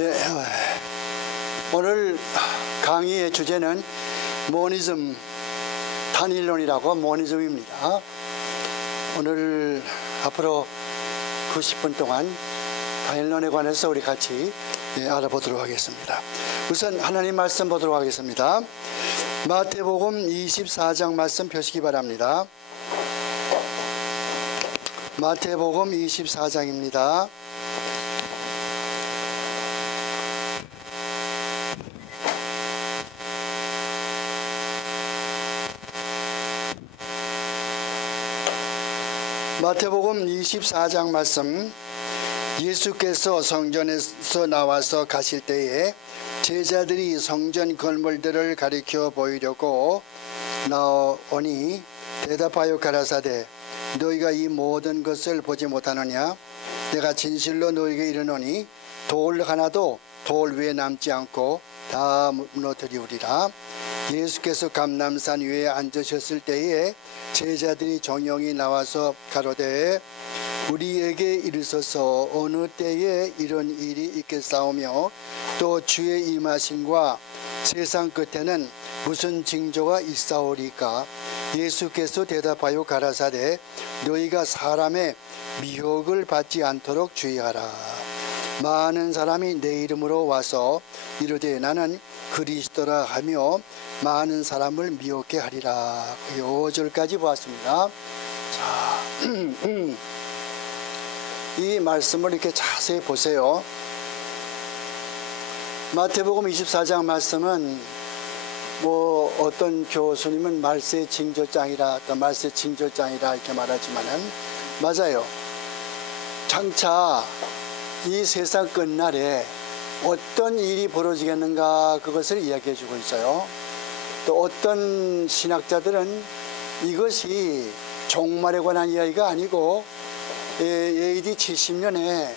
네, 오늘 강의의 주제는 모니즘, 단일론이라고 모니즘입니다. 오늘 앞으로 90분 동안 단일론에 관해서 우리 같이 알아보도록 하겠습니다. 우선 하나님 말씀 보도록 하겠습니다. 마태복음 24장 말씀 펴시기 바랍니다. 마태복음 24장입니다. 마태복음 24장 말씀. 예수께서 성전에서 나와서 가실 때에 제자들이 성전 건물들을 가리켜 보이려고 나오니 대답하여 가라사대 너희가 이 모든 것을 보지 못하느냐? 내가 진실로 너희에게 이르노니 돌 하나도 돌 위에 남지 않고 다 무너뜨리우리라. 예수께서 감람산 위에 앉으셨을 때에 제자들이 정령이 나와서 가로되 우리에게 이르소서 어느 때에 이런 일이 있겠사오며 또 주의 임하심과 세상 끝에는 무슨 징조가 있사오리까? 예수께서 대답하여 가라사대 너희가 사람의 미혹을 받지 않도록 주의하라. 많은 사람이 내 이름으로 와서 이르되 나는 그리스도라 하며 많은 사람을 미혹게 하리라. 5절까지 보았습니다. 자, 이 말씀을 이렇게 자세히 보세요. 마태복음 24장 말씀은 뭐 어떤 교수님은 말세 징조장이라 또 말세 징조장이라 이렇게 말하지만은 맞아요. 장차 이 세상 끝날에 어떤 일이 벌어지겠는가 그것을 이야기해 주고 있어요. 또 어떤 신학자들은 이것이 종말에 관한 이야기가 아니고 AD 70년에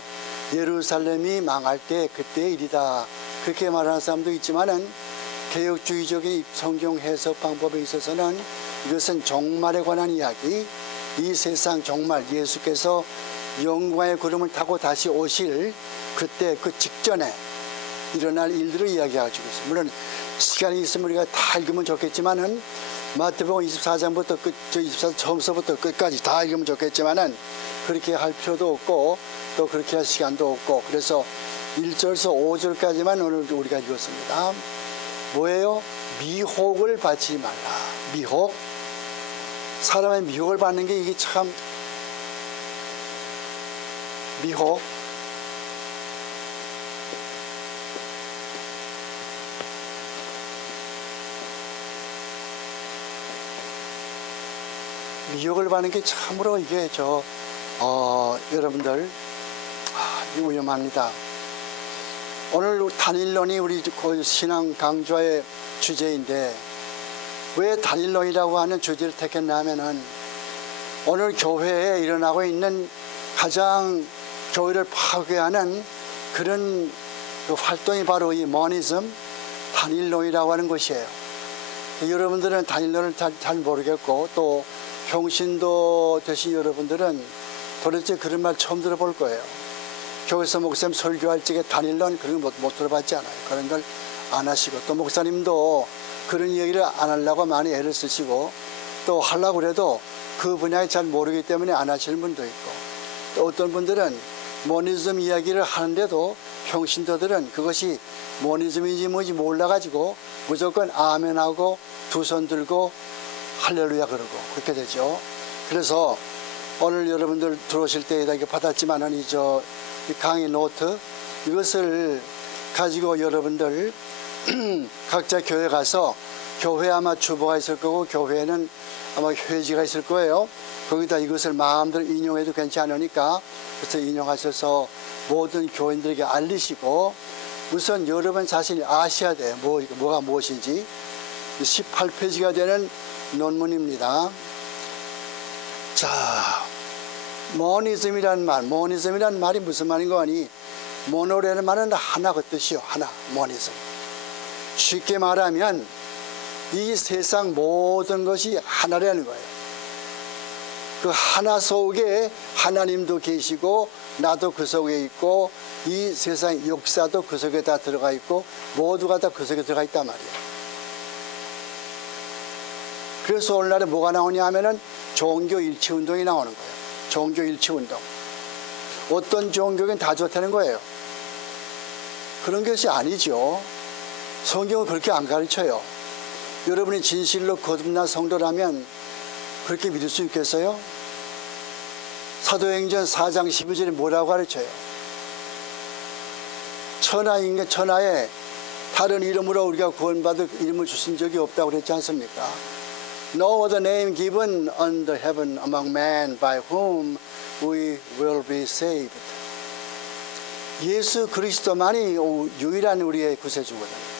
예루살렘이 망할 때 그때의 일이다 그렇게 말하는 사람도 있지만은 개혁주의적인 성경 해석 방법에 있어서는 이것은 종말에 관한 이야기, 이 세상 종말, 예수께서 영광의 구름을 타고 다시 오실 그때 그 직전에 일어날 일들을 이야기하고 있어요. 물론 시간이 있으면 우리가 다 읽으면 좋겠지만은 마태복음 24장부터 24장 처음서부터 끝까지 다 읽으면 좋겠지만은 그렇게 할 필요도 없고 또 그렇게 할 시간도 없고 그래서 1절에서 5절까지만 오늘 우리가 읽었습니다. 뭐예요? 미혹을 받지 말라. 미혹. 사람의 미혹을 받는 게 이게 참 미혹. 미혹을 받는 게 참으로 이게 여러분들 위험합니다. 오늘 단일론이 우리 신앙 강좌의 주제인데 왜 단일론이라고 하는 주제를 택했나 하면은 오늘 교회에 일어나고 있는 가장 교회를 파괴하는 그런 활동이 바로 이 모니즘, 단일론이라고 하는 것이에요. 여러분들은 단일론을 잘 모르겠고 또 평신도 되신 여러분들은 도대체 그런 말 처음 들어볼 거예요. 교회에서 목사님 설교할 적에 단일론 그런 거 못 들어봤지 않아요. 그런 걸 안 하시고 또 목사님도 그런 얘기를 안 하려고 많이 애를 쓰시고 또 하려고 그래도 그 분야에 잘 모르기 때문에 안 하시는 분도 있고 또 어떤 분들은 모니즘 이야기를 하는데도 평신도들은 그것이 모니즘인지 뭔지 몰라가지고 무조건 아멘하고 두 손 들고 할렐루야 그러고 그렇게 되죠. 그래서 오늘 여러분들 들어오실 때 이렇게 받았지만은 이 강의 노트 이것을 가지고 여러분들 각자 교회 가서 교회 아마 주보가 있을 거고 교회에는 아마 회지가 있을 거예요. 거기다 이것을 마음대로 인용해도 괜찮으니까 그래서 인용하셔서 모든 교인들에게 알리시고 우선 여러분 자신이 아셔야 돼요. 뭐가 무엇인지. 18페이지가 되는 논문입니다. 자, 모니즘이란 말이 무슨 말인 거 아니? 모노라는 말은 하나 그 뜻이요. 하나, 모니즘. 쉽게 말하면 이 세상 모든 것이 하나라는 거예요. 그 하나 속에 하나님도 계시고 나도 그 속에 있고 이 세상 역사도 그 속에 다 들어가 있고 모두가 다 그 속에 들어가 있단 말이에요. 그래서 오늘날에 뭐가 나오냐 하면은 종교일치운동이 나오는 거예요. 종교일치운동. 어떤 종교는 다 좋다는 거예요. 그런 것이 아니죠. 성경은 그렇게 안 가르쳐요. 여러분이 진실로 거듭난 성도라면 그렇게 믿을 수 있겠어요? 사도행전 4장 12절에 뭐라고 가르쳐요? 천하인간 천하에 다른 이름으로 우리가 구원받을 이름을 주신 적이 없다고 그랬지 않습니까? No other name given under heaven among men by whom we will be saved. 예수 그리스도만이 유일한 우리의 구세주거든요.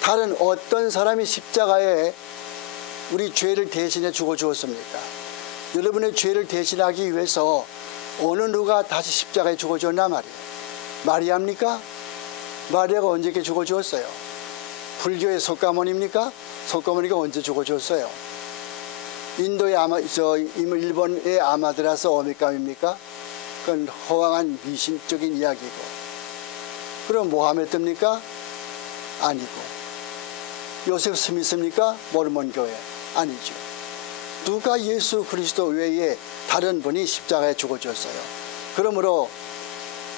다른 어떤 사람이 십자가에 우리 죄를 대신해 죽어 주었습니까? 여러분의 죄를 대신하기 위해서 어느 누가 다시 십자가에 죽어 줬나 말이에요. 마리아입니까? 마리아가 언제 죽어 주었어요? 불교의 석가모니입니까? 석가모니가 언제 죽어 줬어요? 인도의 일본의 아마드라스 오미감입니까? 그건 허황한 미신적인 이야기고. 그럼 모하메드입니까? 아니고. 요셉 스미스입니까? 모르몬 교회? 아니죠. 누가 예수 그리스도 외에 다른 분이 십자가에 죽어줬어요. 그러므로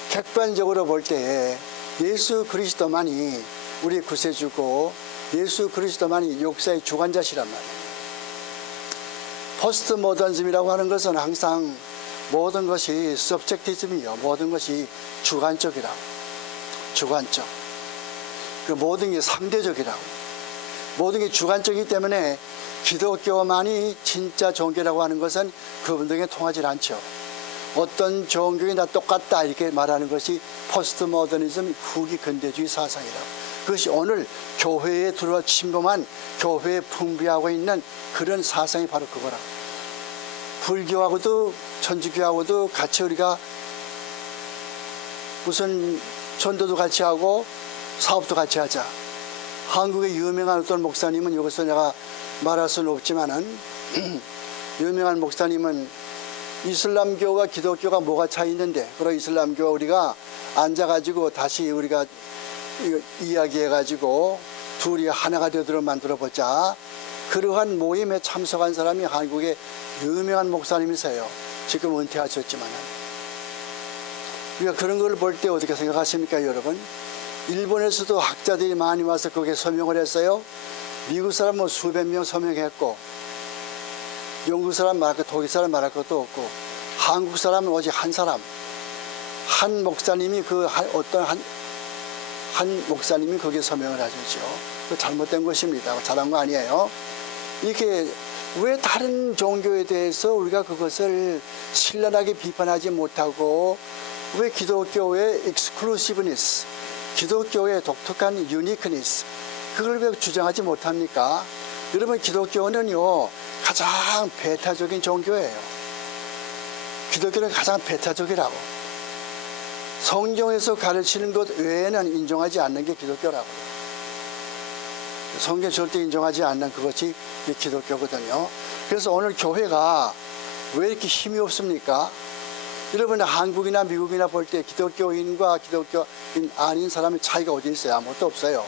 객관적으로 볼 때에 예수 그리스도만이 우리 구세주고 예수 그리스도만이 역사의 주관자시란 말이에요. 포스트 모더니즘이라고 하는 것은 항상 모든 것이 서브젝티즘이요. 모든 것이 주관적이라고. 주관적. 그 모든 게 상대적이라고. 모든 게 주관적이기 때문에 기독교만이 진짜 종교라고 하는 것은 그분들에게 통하지 않죠. 어떤 종교가 다 똑같다 이렇게 말하는 것이 포스트 모더니즘 후기 근대주의 사상이라고. 그것이 오늘 교회에 들어와 침범한 교회에 풍부하고 있는 그런 사상이 바로 그거라. 불교하고도 천주교하고도 같이 우리가 무슨 전도도 같이 하고 사업도 같이 하자. 한국의 유명한 어떤 목사님은 여기서 내가 말할 수는 없지만은 유명한 목사님은 이슬람교와 기독교가 뭐가 차이 있는데, 그리고 이슬람교와 우리가 앉아가지고 다시 우리가 이야기해가지고 둘이 하나가 되도록 만들어보자. 그러한 모임에 참석한 사람이 한국의 유명한 목사님이세요. 지금 은퇴하셨지만은. 우리가 그런 걸 볼 때 어떻게 생각하십니까, 여러분? 일본에서도 학자들이 많이 와서 거기에 서명을 했어요. 미국 사람은 수백 명 서명했고, 영국 사람 말할 것, 독일 사람 말할 것도 없고, 한국 사람은 오직 한 사람, 한 목사님이 한 목사님이 거기에 서명을 하셨죠. 그 잘못된 것입니다. 잘한 거 아니에요. 이렇게 왜 다른 종교에 대해서 우리가 그것을 신랄하게 비판하지 못하고 왜 기독교의 익스클루시브니스, 기독교의 독특한 유니크니스, 그걸 왜 주장하지 못합니까? 여러분, 기독교는요 가장 배타적인 종교예요. 기독교는 가장 배타적이라고. 성경에서 가르치는 것 외에는 인정하지 않는 게 기독교라고요. 성경 절대 인정하지 않는 그것이 기독교거든요. 그래서 오늘 교회가 왜 이렇게 힘이 없습니까? 여러분, 한국이나 미국이나 볼 때 기독교인과 기독교인 아닌 사람의 차이가 어디 있어요? 아무것도 없어요.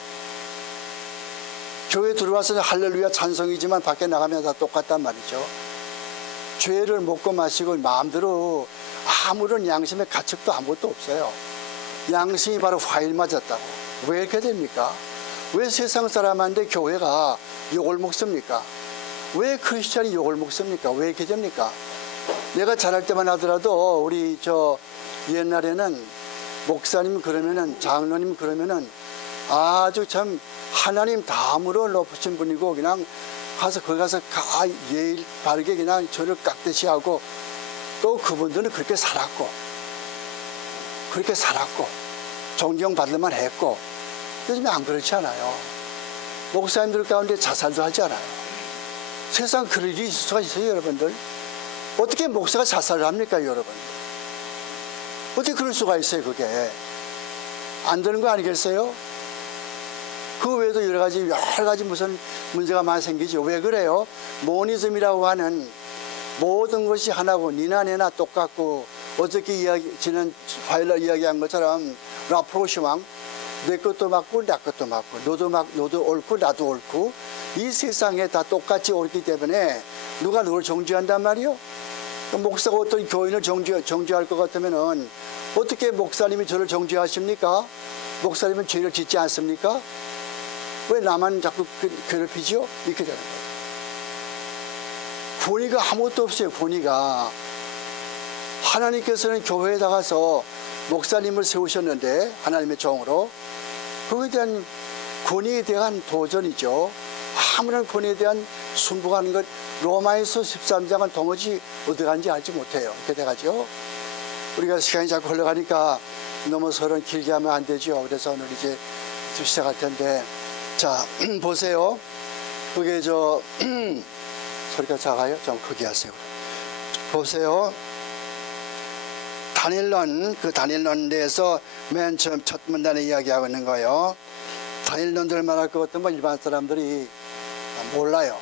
교회 들어와서 할렐루야 찬송이지만 밖에 나가면 다 똑같단 말이죠. 죄를 먹고 마시고 마음대로 아무런 양심의 가책도 아무것도 없어요. 양심이 바로 화일 맞았다고. 왜 이렇게 됩니까? 왜 세상 사람한테 교회가 욕을 먹습니까? 왜 크리스찬이 욕을 먹습니까? 왜 이렇게 됩니까? 내가 잘할 때만 하더라도 우리 옛날에는 목사님 그러면은, 장로님 그러면은 아주 참 하나님 다음으로 높으신 분이고, 그냥 가서 거기 가서 예의 바르게 그냥 저를 깍듯이 하고, 또 그분들은 그렇게 살았고 존경받을만 했고. 요즘에 안 그렇지 않아요. 목사님들 가운데 자살도 하지 않아요. 세상 그럴 일이 있을 수가 있어요, 여러분들. 어떻게 목사가 자살을 합니까, 여러분? 어떻게 그럴 수가 있어요, 그게? 안 되는 거 아니겠어요? 그 외에도 여러 가지 무슨 문제가 많이 생기죠. 왜 그래요? 모니즘이라고 하는 모든 것이 하나고 니나 내나 똑같고 어저께 지난 화요일날 이야기한 것처럼 라프로시왕 내 것도 맞고 나 것도 맞고 너도 옳고 나도 옳고 이 세상에 다 똑같이 옳기 때문에 누가 누굴 정죄한단 말이요? 목사가 어떤 교인을 정죄할 것 같으면은 어떻게 목사님이 저를 정죄하십니까? 목사님은 죄를 짓지 않습니까? 왜 나만 자꾸 괴롭히지요? 이렇게 되는 거예요. 권위가 아무것도 없어요. 권위가. 하나님께서는 교회에 나가서 목사님을 세우셨는데 하나님의 종으로 그거에 대한 권위에 대한 도전이죠. 아무런 권위에 대한 순복하는 것 로마에서 13장은 도무지 어디 간지 알지 못해요. 이렇게 돼가지고 우리가 시간이 자꾸 흘러가니까 너무 서론 길게 하면 안 되죠. 그래서 오늘 이제 시작할 텐데 자 보세요. 그게 소리가 작아요. 좀 크게 하세요. 보세요. 다닐론, 그 다닐론에 대해서 맨 처음 첫 문단에 이야기하고 있는 거예요. 다닐론들 말할 것 같으면 뭐 일반 사람들이 몰라요.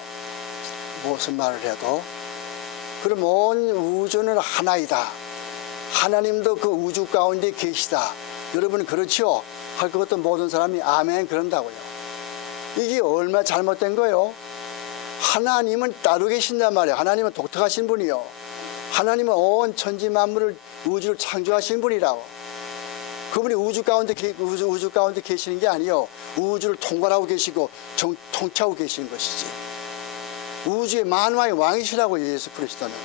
무슨 말을 해도. 그럼 온 우주는 하나이다. 하나님도 그 우주 가운데 계시다. 여러분 그렇죠? 할 것 같은 모든 사람이 아멘 그런다고요. 이게 얼마나 잘못된 거예요? 하나님은 따로 계신단 말이에요. 하나님은 독특하신 분이요. 하나님은 온 천지 만물을 우주를 창조하신 분이라고. 그분이 우주 가운데 계시는 게 아니요. 우주를 통괄하고 계시고 통치하고 계시는 것이지. 우주의 만왕의 왕이시라고 예수 그리스도는.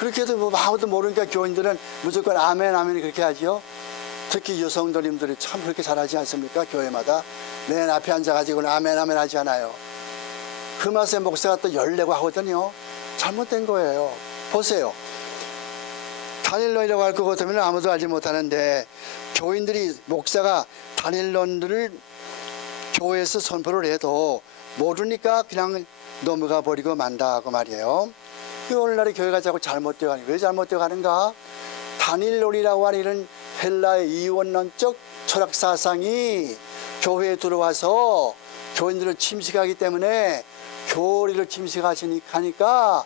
그렇게 해도 뭐 아무도 모르니까 교인들은 무조건 아멘 아멘 그렇게 하죠. 특히 여성들님들이 참 그렇게 잘하지 않습니까? 교회마다 맨 앞에 앉아가지고는 아멘 아멘 하지 않아요. 그 맛에 목사가 또 열내고 하거든요. 잘못된 거예요. 보세요. 다닐론이라고 할 것 같으면 아무도 알지 못하는데 교인들이 목사가 다닐론들을 교회에서 선포를 해도 모르니까 그냥 넘어가 버리고 만다고 말이에요. 그 오늘날의 교회가 자꾸 잘못되어 가는 왜 잘못되어 가는가? 다닐론이라고 하는 이런 헬라의 이원론적 철학 사상이 교회에 들어와서 교인들을 침식하기 때문에 교리를 침식하시니까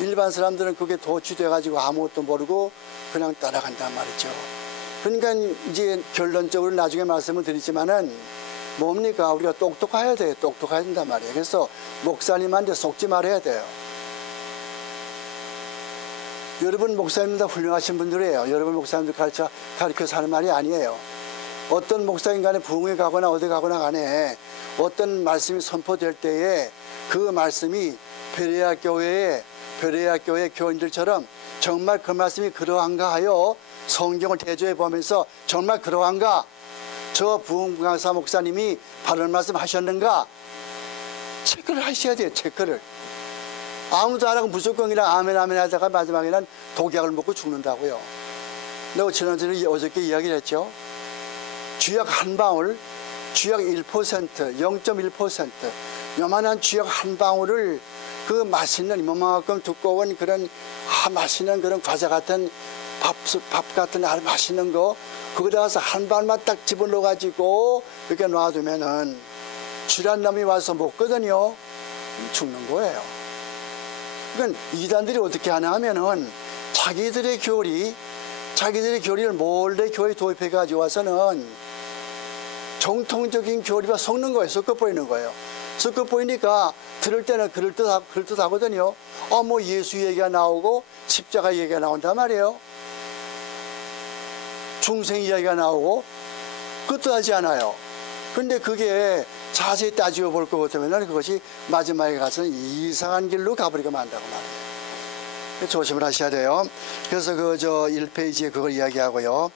일반 사람들은 그게 도취돼 가지고 아무것도 모르고 그냥 따라간단 말이죠. 그러니까 이제 결론적으로 나중에 말씀을 드리지만은 뭡니까? 우리가 똑똑해야 돼요. 똑똑해야 된단 말이에요. 그래서 목사님한테 속지 말아야 돼요. 여러분 목사님들 다 훌륭하신 분들이에요. 여러분 목사님들 가르쳐서 하는 말이 아니에요. 어떤 목사님 간에 부흥회 가거나 어디 가거나 간에 어떤 말씀이 선포될 때에 그 말씀이 베레아 교회 교인들처럼 정말 그 말씀이 그러한가 하여 성경을 대조해 보면서 정말 그러한가? 저 부흥 강사 목사님이 바른 말씀 하셨는가? 체크를 하셔야 돼요. 체크를. 아무도 안 하고 무조건 그냥 아멘 아멘 하다가 마지막에는 독약을 먹고 죽는다고요. 내가 지난주에 어저께 이야기를 했죠. 쥐약 한 방울, 쥐약 1%, 0.1%, 요만한 쥐약 한 방울을 그 맛있는 이만큼 두꺼운 그런 맛있는 그런 과자 같은 밥 같은 아주 맛있는 거 거기다 가서 한 발만 딱 집어넣어 가지고 이렇게 놔두면은 쥐란 놈이 와서 먹거든요. 죽는 거예요. 그러니까 이단들이 어떻게 하냐 하면은 자기들의 교리를 몰래 교회에 도입해 가지고 와서는 정통적인 교리와 섞는 거예요. 섞어 버리는 거예요. 섞어 보이니까 들을 때는 그럴듯하거든요. 뭐 예수 얘기가 나오고 십자가 얘기가 나온단 말이에요. 중생 이야기가 나오고 그것도 하지 않아요. 근데 그게 자세히 따지고 볼 것 같으면 그것이 마지막에 가서는 이상한 길로 가버리고 만다고 말이에요. 조심을 하셔야 돼요. 그래서 1페이지에 그걸 이야기하고요.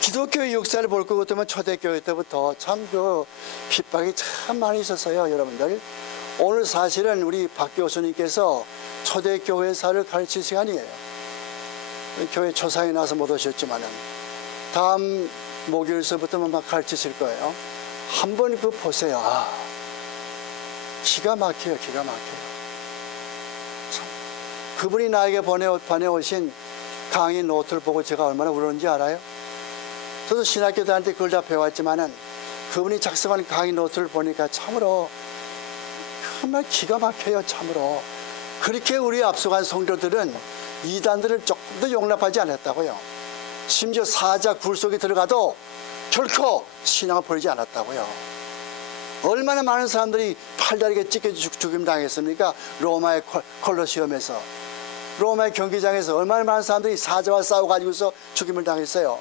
기독교의 역사를 볼 것 같으면 초대교회 때부터 참 핍박이 참 많이 있었어요, 여러분들. 오늘 사실은 우리 박 교수님께서 초대교회사를 가르칠 시간이에요. 교회 초상에 나서 못 오셨지만은 다음 목요일서부터 막 가르치실 거예요. 한번 보세요. 기가 막혀요, 기가 막혀요. 참. 그분이 나에게 보내오신 강의 노트를 보고 제가 얼마나 울었는지 알아요? 저도 신학교 다닐 때 그걸 다 배웠지만은 그분이 작성한 강의 노트를 보니까 참으로 정말 기가 막혀요, 참으로. 그렇게 우리 앞서간 성도들은 이단들을 조금도 용납하지 않았다고요. 심지어 사자 굴 속에 들어가도 결코 신앙을 버리지 않았다고요. 얼마나 많은 사람들이 팔다리에 찢겨 죽임 당했습니까? 로마의 콜로시움에서, 로마의 경기장에서 얼마나 많은 사람들이 사자와 싸워가지고서 죽임을 당했어요.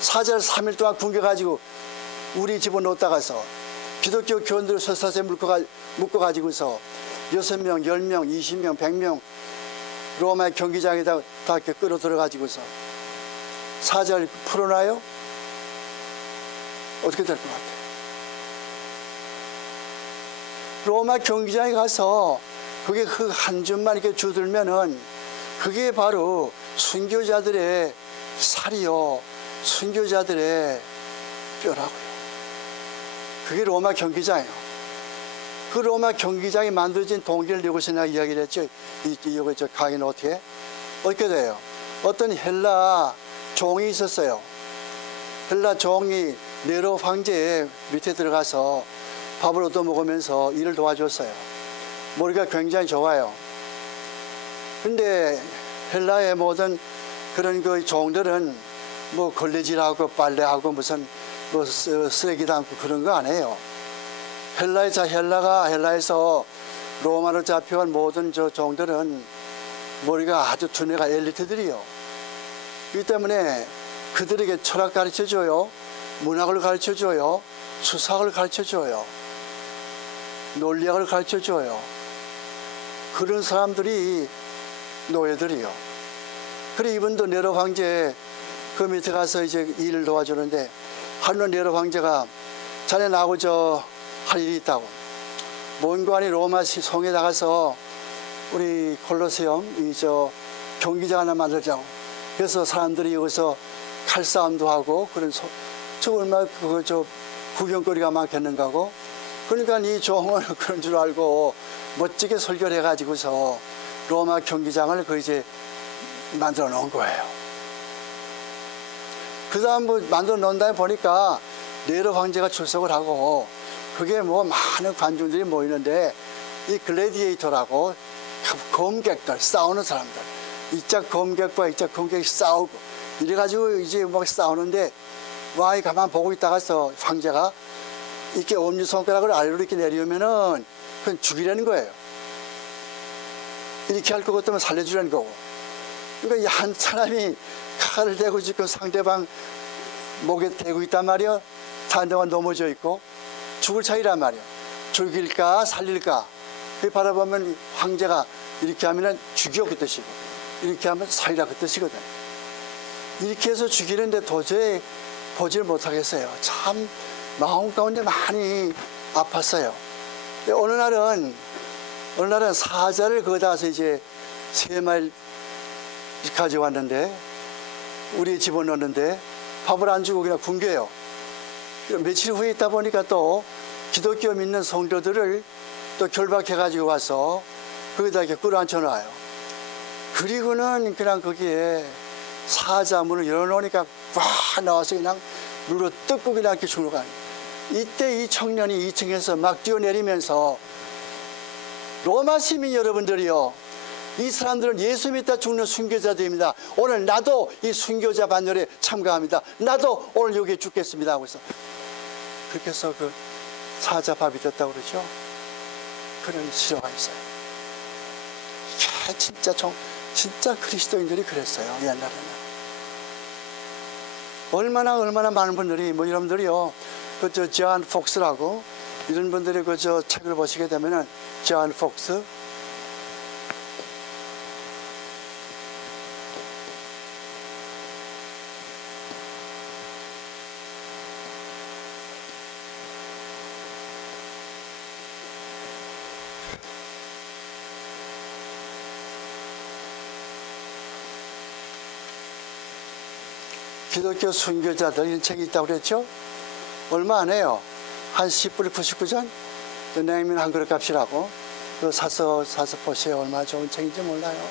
사자를 3일 동안 굶겨가지고 우리 집어넣었다가서 기독교 교원들을 쇠사슬에 묶어가지고서 6명, 10명, 20명, 100명 로마의 경기장에다 다 이렇게 끌어 들어가지고서 사자를 풀어놔요? 어떻게 될 것 같아요? 로마 경기장에 가서 그게 그 한 줌만 이렇게 주들면은 그게 바로 순교자들의 살이요, 순교자들의 뼈라고요. 그게 로마 경기장이에요. 그 로마 경기장이 만들어진 동기를 여기서 내가 이야기를 했죠. 여기 저 강의 노트에. 어떻게 돼요? 어떤 헬라 종이 있었어요. 헬라 종이 네로 황제 밑에 들어가서 밥을 얻어먹으면서 일을 도와줬어요. 머리가 굉장히 좋아요. 근데 헬라의 모든 그런 그 종들은 뭐 걸레질하고 빨래하고 무슨 뭐 쓰레기 담고 그런 거 안 해요. 헬라에서 로마로 잡혀간 모든 저 종들은 머리가 아주 두뇌가 엘리트들이요. 그렇기 때문에 그들에게 철학 가르쳐줘요. 문학을 가르쳐줘요. 수사학을 가르쳐줘요. 논리학을 가르쳐줘요. 그런 사람들이 노예들이요. 그래 이분도 네로 황제 그 밑에 가서 이제 일을 도와주는데 하루는 네로 황제가 자네 나하고 할 일이 있다고. 뭔가 아니 로마 성에 나가서 우리 콜로세움 경기장 하나 만들자고. 그래서 사람들이 여기서 칼싸움도 하고 그런 저 얼마나 구경거리가 많겠는가 하고. 그러니까 이 종은 그런 줄 알고 멋지게 설교를 해가지고서 로마 경기장을 이제 만들어 놓은 거예요. 그 다음 만들어 놓은 다음에 보니까 네로 황제가 출석을 하고 그게 뭐 많은 관중들이 모이는데 이 글래디에이터라고 검객들, 싸우는 사람들, 이짝 검객과 이짝 검객이 싸우고 이래가지고 이제 막 싸우는데 와이 가만 보고 있다가서 황제가 이렇게 엄지손가락을 아래로 이렇게 내리우면은 그건 죽이려는 거예요. 이렇게 할 것 같으면 살려주려는 거고. 그러니까 한 사람이 칼을 대고 지금 상대방 목에 대고 있단 말이야. 상대방 넘어져 있고 죽을 차이란 말이야. 죽일까 살릴까. 그 바라보면 황제가 이렇게 하면은 죽여 그 뜻이고 이렇게 하면 살리라 그 뜻이거든. 이렇게 해서 죽이는데 도저히 보지를 못하겠어요. 참 마음 가운데 많이 아팠어요. 어느 날은 사자를 거기다 와서 이제 3마리 가져왔는데 우리 집어넣었는데 밥을 안 주고 그냥 굶겨요. 며칠 후에 있다 보니까 또 기독교 믿는 성도들을 또 결박해가지고 와서 거기다 이렇게 끌어앉혀 놔요. 그리고는 그냥 거기에 사자 문을 열어놓으니까 꽉 나와서 그냥 물어 뜯고 그냥 이렇게 죽는 거예요. 이때 이 청년이 2층에서 막 뛰어내리면서 로마 시민 여러분들이요, 이 사람들은 예수 믿다 죽는 순교자들입니다. 오늘 나도 이 순교자 반열에 참가합니다. 나도 오늘 여기에 죽겠습니다 하고 해서 그렇게 해서 그 사자 밥이 됐다고 그러죠. 그런 실화가 있어요. 이게 진짜 그리스도인들이 그랬어요. 옛날에는 얼마나 많은 분들이 여러분들이요 존 폭스라고 이런 분들이 책을 보시게 되면은 존 폭스 기독교 순교자들 이런 책이 있다고 그랬죠? 얼마 안 해요. 한 10불 99전 냉면 한 그릇 값이라고 사서 보세요. 얼마나 좋은 책인지 몰라요.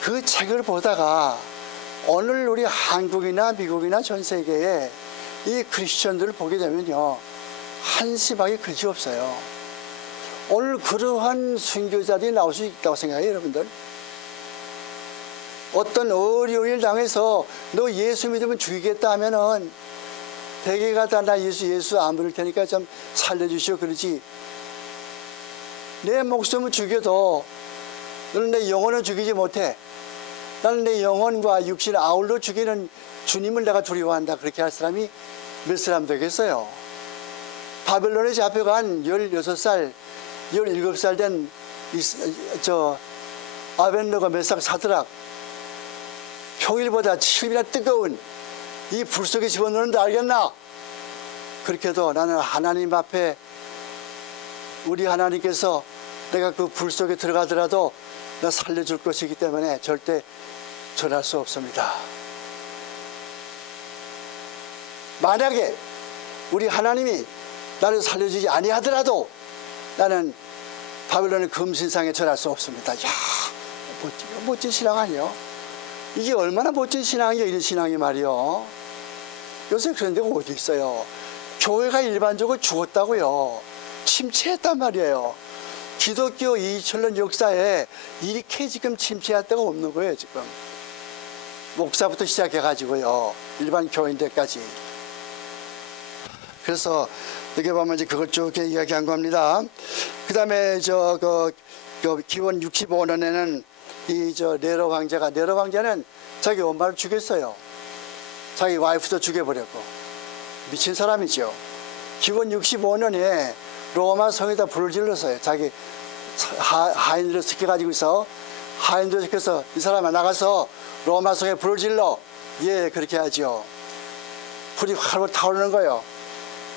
그 책을 보다가 오늘 우리 한국이나 미국이나 전 세계에 이 크리스천들을 보게 되면요 한심하게 그지 없어요. 오늘 그러한 순교자들이 나올 수 있다고 생각해요, 여러분들. 어떤 어려움을 당해서 너 예수 믿으면 죽이겠다 하면은 대개가 다 나 예수 안 부를 테니까 좀 살려주시오 그러지. 내 목숨을 죽여도 너는 내 영혼을 죽이지 못해. 나는 내 영혼과 육신을 아울러 죽이는 주님을 내가 두려워한다. 그렇게 할 사람이 몇 사람 되겠어요. 바벨론에 잡혀간 16살, 17살 된 아벤노가 메삭 사드락, 평일보다 7이나 뜨거운 이 불 속에 집어넣는다 알겠나? 그렇게도 나는 하나님 앞에 우리 하나님께서 내가 그 불 속에 들어가더라도 나 살려줄 것이기 때문에 절대 전할 수 없습니다. 만약에 우리 하나님이 나를 살려주지 아니하더라도 나는 바벨론의 금신상에 절할 수 없습니다. 야, 멋진 신앙 아니에요? 이게 얼마나 멋진 신앙이에요, 이런 신앙이 말이요. 요새 그런 데가 어디 있어요? 교회가 일반적으로 죽었다고요. 침체했단 말이에요. 기독교 2000년 역사에 이렇게 지금 침체할 데가 없는 거예요, 지금. 목사부터 시작해가지고요. 일반 교인들까지. 그래서 여기 보면 이제 그걸 쭉 이야기한 겁니다. 그 다음에 기원 65년에는 네로 황제는 자기 엄마를 죽였어요. 자기 와이프도 죽여버렸고. 미친 사람이죠. 기원 65년에 로마 성에다 불을 질렀어요. 자기 하인들을 시켜가지고 있어. 하인들을 시켜서 이 사람아 나가서 로마 성에 불을 질러. 예, 그렇게 하죠. 불이 활활 타오르는 거예요.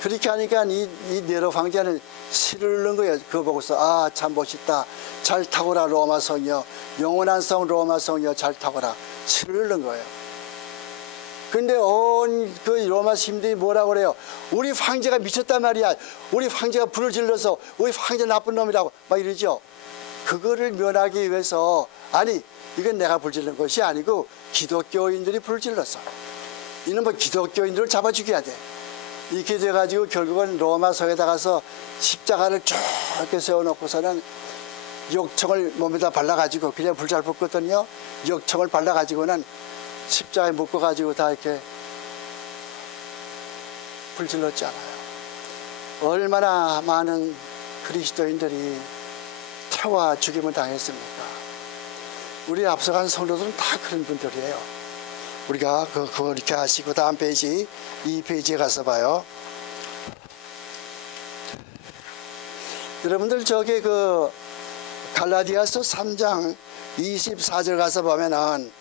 그렇게 하니까 이 네로 황제는 시를 넣은 거예요. 그거 보고서 아, 참 멋있다. 잘 타거라 로마 성이여. 영원한 성 로마 성이여 잘 타거라. 시를 넣은 거예요. 근데 온 그 로마 시민들이 뭐라고 그래요? 우리 황제가 미쳤단 말이야. 우리 황제가 불을 질러서 우리 황제 나쁜 놈이라고 막 이러죠. 그거를 면하기 위해서 아니 이건 내가 불 질른 것이 아니고 기독교인들이 불을 질렀어. 이놈은 기독교인들을 잡아 죽여야 돼. 이렇게 돼가지고 결국은 로마 성에다 가서 십자가를 쭉 이렇게 세워놓고서는 욕청을 몸에다 발라가지고 그냥 불 잘 붙거든요. 욕청을 발라가지고는 십자가에 묶어가지고 다 이렇게 불질렀잖아요. 얼마나 많은 그리스도인들이 태와 죽임을 당했습니까? 우리 앞서간 성도들은 다 그런 분들이에요. 우리가 그거 이렇게 하시고 다음 페이지 2페이지에 가서 봐요. 여러분들 저기 갈라디아서 3장 24절 가서 보면은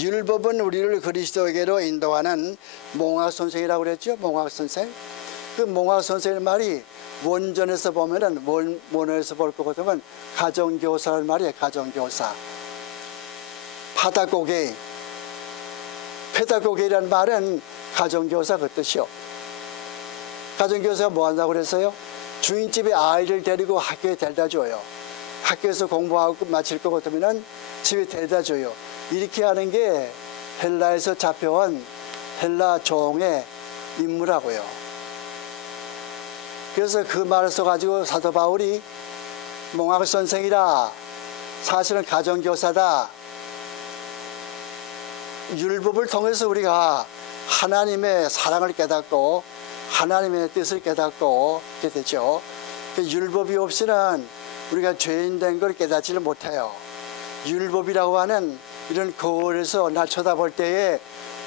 율법은 우리를 그리스도에게로 인도하는 몽학 선생이라고 그랬죠. 몽학 선생. 그 몽학 선생의 말이 원전에서 보면은 원어에서 볼 것 같으면 가정교사라는 말이에요. 가정교사. 페다고게이라는 말은 가정교사 그 뜻이요. 가정교사가 뭐 한다고 그랬어요? 주인집에 아이를 데리고 학교에 데려다 줘요. 학교에서 공부하고 마칠 것 같으면 집에 데려다 줘요. 이렇게 하는 게 헬라에서 잡혀온 헬라 종의 임무라고요. 그래서 그 말을 써가지고 사도 바울이 몽학 선생이라 사실은 가정교사다. 율법을 통해서 우리가 하나님의 사랑을 깨닫고 하나님의 뜻을 깨닫고 이렇게 되죠. 그 율법이 없이는 우리가 죄인 된 걸 깨닫지를 못해요. 율법이라고 하는 이런 거울에서 날 쳐다볼 때에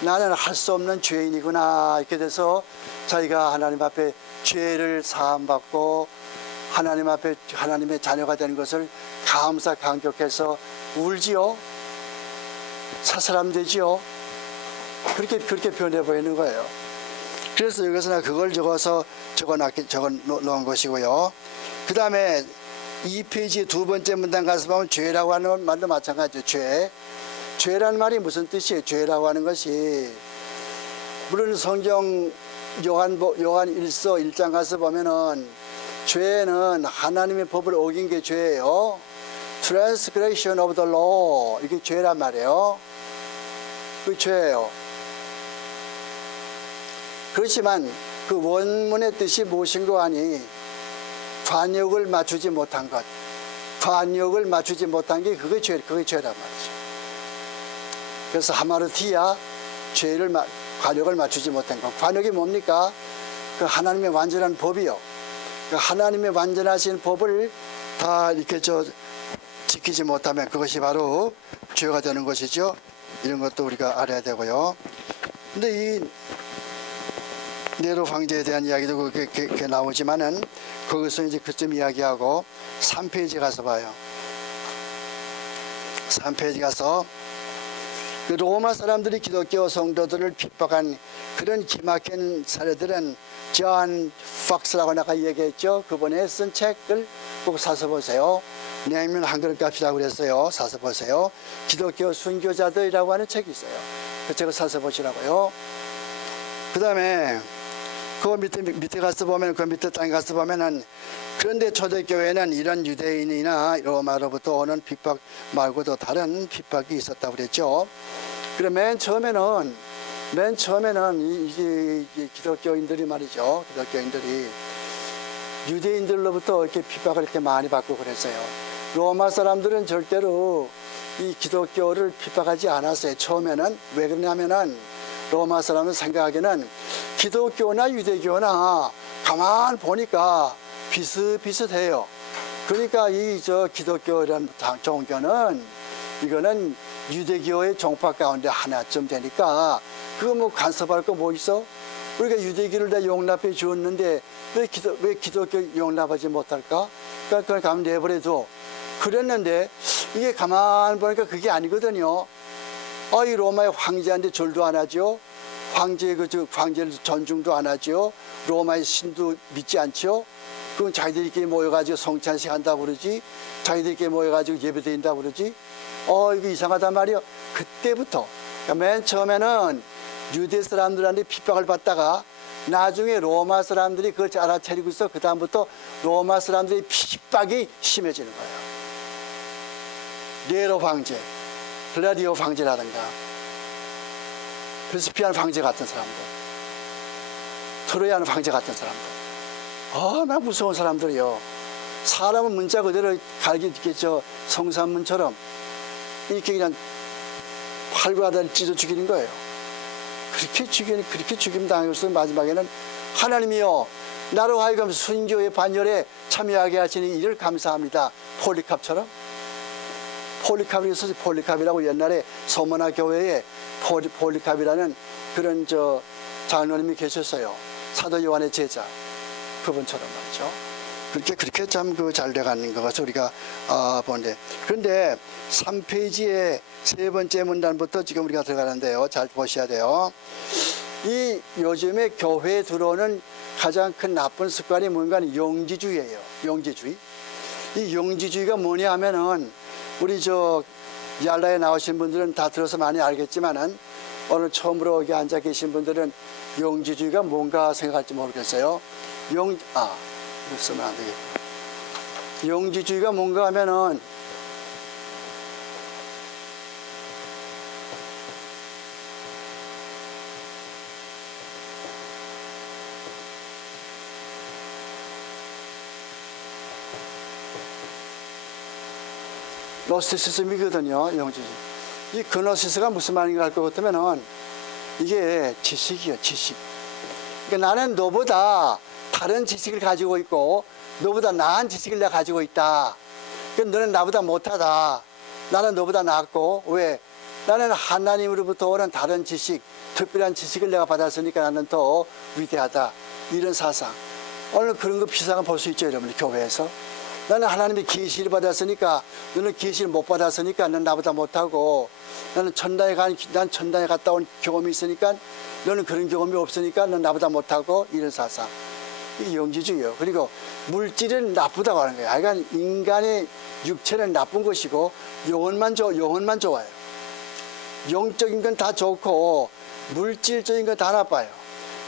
나는 할 수 없는 죄인이구나 이렇게 돼서 자기가 하나님 앞에 죄를 사함받고 하나님 앞에 하나님의 자녀가 되는 것을 감격해서 울지요. 사사람 되지요. 그렇게 변해 보이는 거예요. 그래서 여기서 그걸 적어 놓은 것이고요. 그 다음에 2페이지 두 번째 문단 가서 보면 죄라고 하는 말도 마찬가지죠. 죄라는 말이 무슨 뜻이에요? 죄라고 하는 것이 물론 성경 요한 1서 1장 가서 보면은 죄는 하나님의 법을 어긴 게 죄예요. Transgression of the law 이게 죄란 말이에요. 그 죄예요. 그렇지만 그 원문의 뜻이 무엇인고 하니 관역을 맞추지 못한 것, 관역을 맞추지 못한 게 그게 죄란 말이죠. 그래서 하마르티야, 관역을 맞추지 못한 것. 관역이 뭡니까? 그 하나님의 완전한 법이요. 그 하나님의 완전하신 법을 다 이렇게 지키지 못하면 그것이 바로 죄가 되는 것이죠. 이런 것도 우리가 알아야 되고요. 근데 이 네로 황제에 대한 이야기도 그렇게 나오지만은 거기서 이제 그쯤 이야기하고 3페이지 가서 봐요. 3페이지 가서 그 로마 사람들이 기독교 성도들을 핍박한 그런 기막힌 사례들은 존 폭스라고 아까 얘기했죠. 그분이 쓴 책을 꼭 사서 보세요. 냉면 한 그릇 값이라고 그랬어요. 사서 보세요. 기독교 순교자들이라고 하는 책이 있어요. 그 책을 사서 보시라고요. 그 다음에 그 밑에 가서 보면, 그 밑에 땅에 가서 보면은, 그런데 초대교회는 이런 유대인이나 로마로부터 오는 핍박 말고도 다른 핍박이 있었다고 그랬죠. 그래 맨 처음에는 이게 기독교인들이 말이죠. 기독교인들이 유대인들로부터 이렇게 핍박을 이렇게 많이 받고 그랬어요. 로마 사람들은 절대로 이 기독교를 핍박하지 않았어요. 처음에는. 왜 그러냐면은 로마 사람은 생각하기에는 기독교나 유대교나 가만 보니까 비슷비슷해요. 그러니까 기독교라는 종교는 이거는 유대교의 종파 가운데 하나쯤 되니까 그거 뭐 간섭할 거 뭐 있어? 우리가 유대교를 다 용납해 주었는데 왜 기독교 용납하지 못할까? 그러니까 그걸 가면 내버려둬. 그랬는데 이게 가만 보니까 그게 아니거든요. 이 로마의 황제한테 절도 안 하죠. 황제를 존중도 안 하죠. 로마의 신도 믿지 않죠. 그럼 자기들끼리 모여가지고 성찬식 한다고 그러지. 자기들끼리 모여가지고 예배드린다고 그러지. 이거 이상하단 말이요. 그때부터, 그러니까 맨 처음에는 유대 사람들한테 핍박을 받다가 나중에 로마 사람들이 그걸 알아차리고 있어. 그 다음부터 로마 사람들의 핍박이 심해지는 거예요. 네로 황제, 글라디오 황제라든가 베스피안 황제 같은 사람들, 트로이안 황제 같은 사람들, 막 무서운 사람들이요. 사람은 문자 그대로 갈기 이렇게 성산문처럼 이렇게 그냥 활구하다를 찢어 죽이는 거예요. 그렇게 죽임 당해서 마지막에는 하나님이여 나로 하여금 순교의 반열에 참여하게 하시니 이를 감사합니다. 폴리캅처럼. 폴리캅이라고 옛날에 서머나 교회에 폴리캅이라는 그런 장로님이 계셨어요. 사도 요한의 제자. 그분처럼 말이죠. 그렇게 참 잘 돼가는 것 같아서 우리가 보는데. 그런데 3페이지의 세 번째 문단부터 지금 우리가 들어가는데요. 잘 보셔야 돼요. 이 요즘에 교회에 들어오는 가장 큰 나쁜 습관이 뭔가 영지주의예요. 영지주의. 이 영지주의가 뭐냐 하면은 우리 얄라에 나오신 분들은 다 들어서 많이 알겠지만은 오늘 처음으로 여기 앉아 계신 분들은 영지주의가 뭔가 생각할지 모르겠어요. 이거 쓰면 안 되겠다. 영지주의가 뭔가 하면은 노스티시즘이거든요. 영지주의. 이 그노시스가 무슨 말인가 할 것 같으면은 이게 지식이요, 지식. 그러니까 나는 너보다 다른 지식을 가지고 있고 너보다 나은 지식을 내가 가지고 있다. 그러니까 너는 나보다 못하다. 나는 너보다 낫고. 왜? 나는 하나님으로부터 오는 다른 지식, 특별한 지식을 내가 받았으니까 나는 더 위대하다. 이런 사상. 오늘 그런 거 비상을 볼 수 있죠, 여러분. 교회에서. 나는 하나님의 계시를 받았으니까 너는 계시를 못 받았으니까 넌 나보다 못하고, 난 천당에 갔다 온 경험이 있으니까 너는 그런 경험이 없으니까 넌 나보다 못하고. 이런 사상. 이게 영지주의예요. 그리고 물질은 나쁘다고 하는 거예요. 그러니까 인간의 육체는 나쁜 것이고 영혼만 좋아요. 영적인 건 다 좋고 물질적인 건 다 나빠요.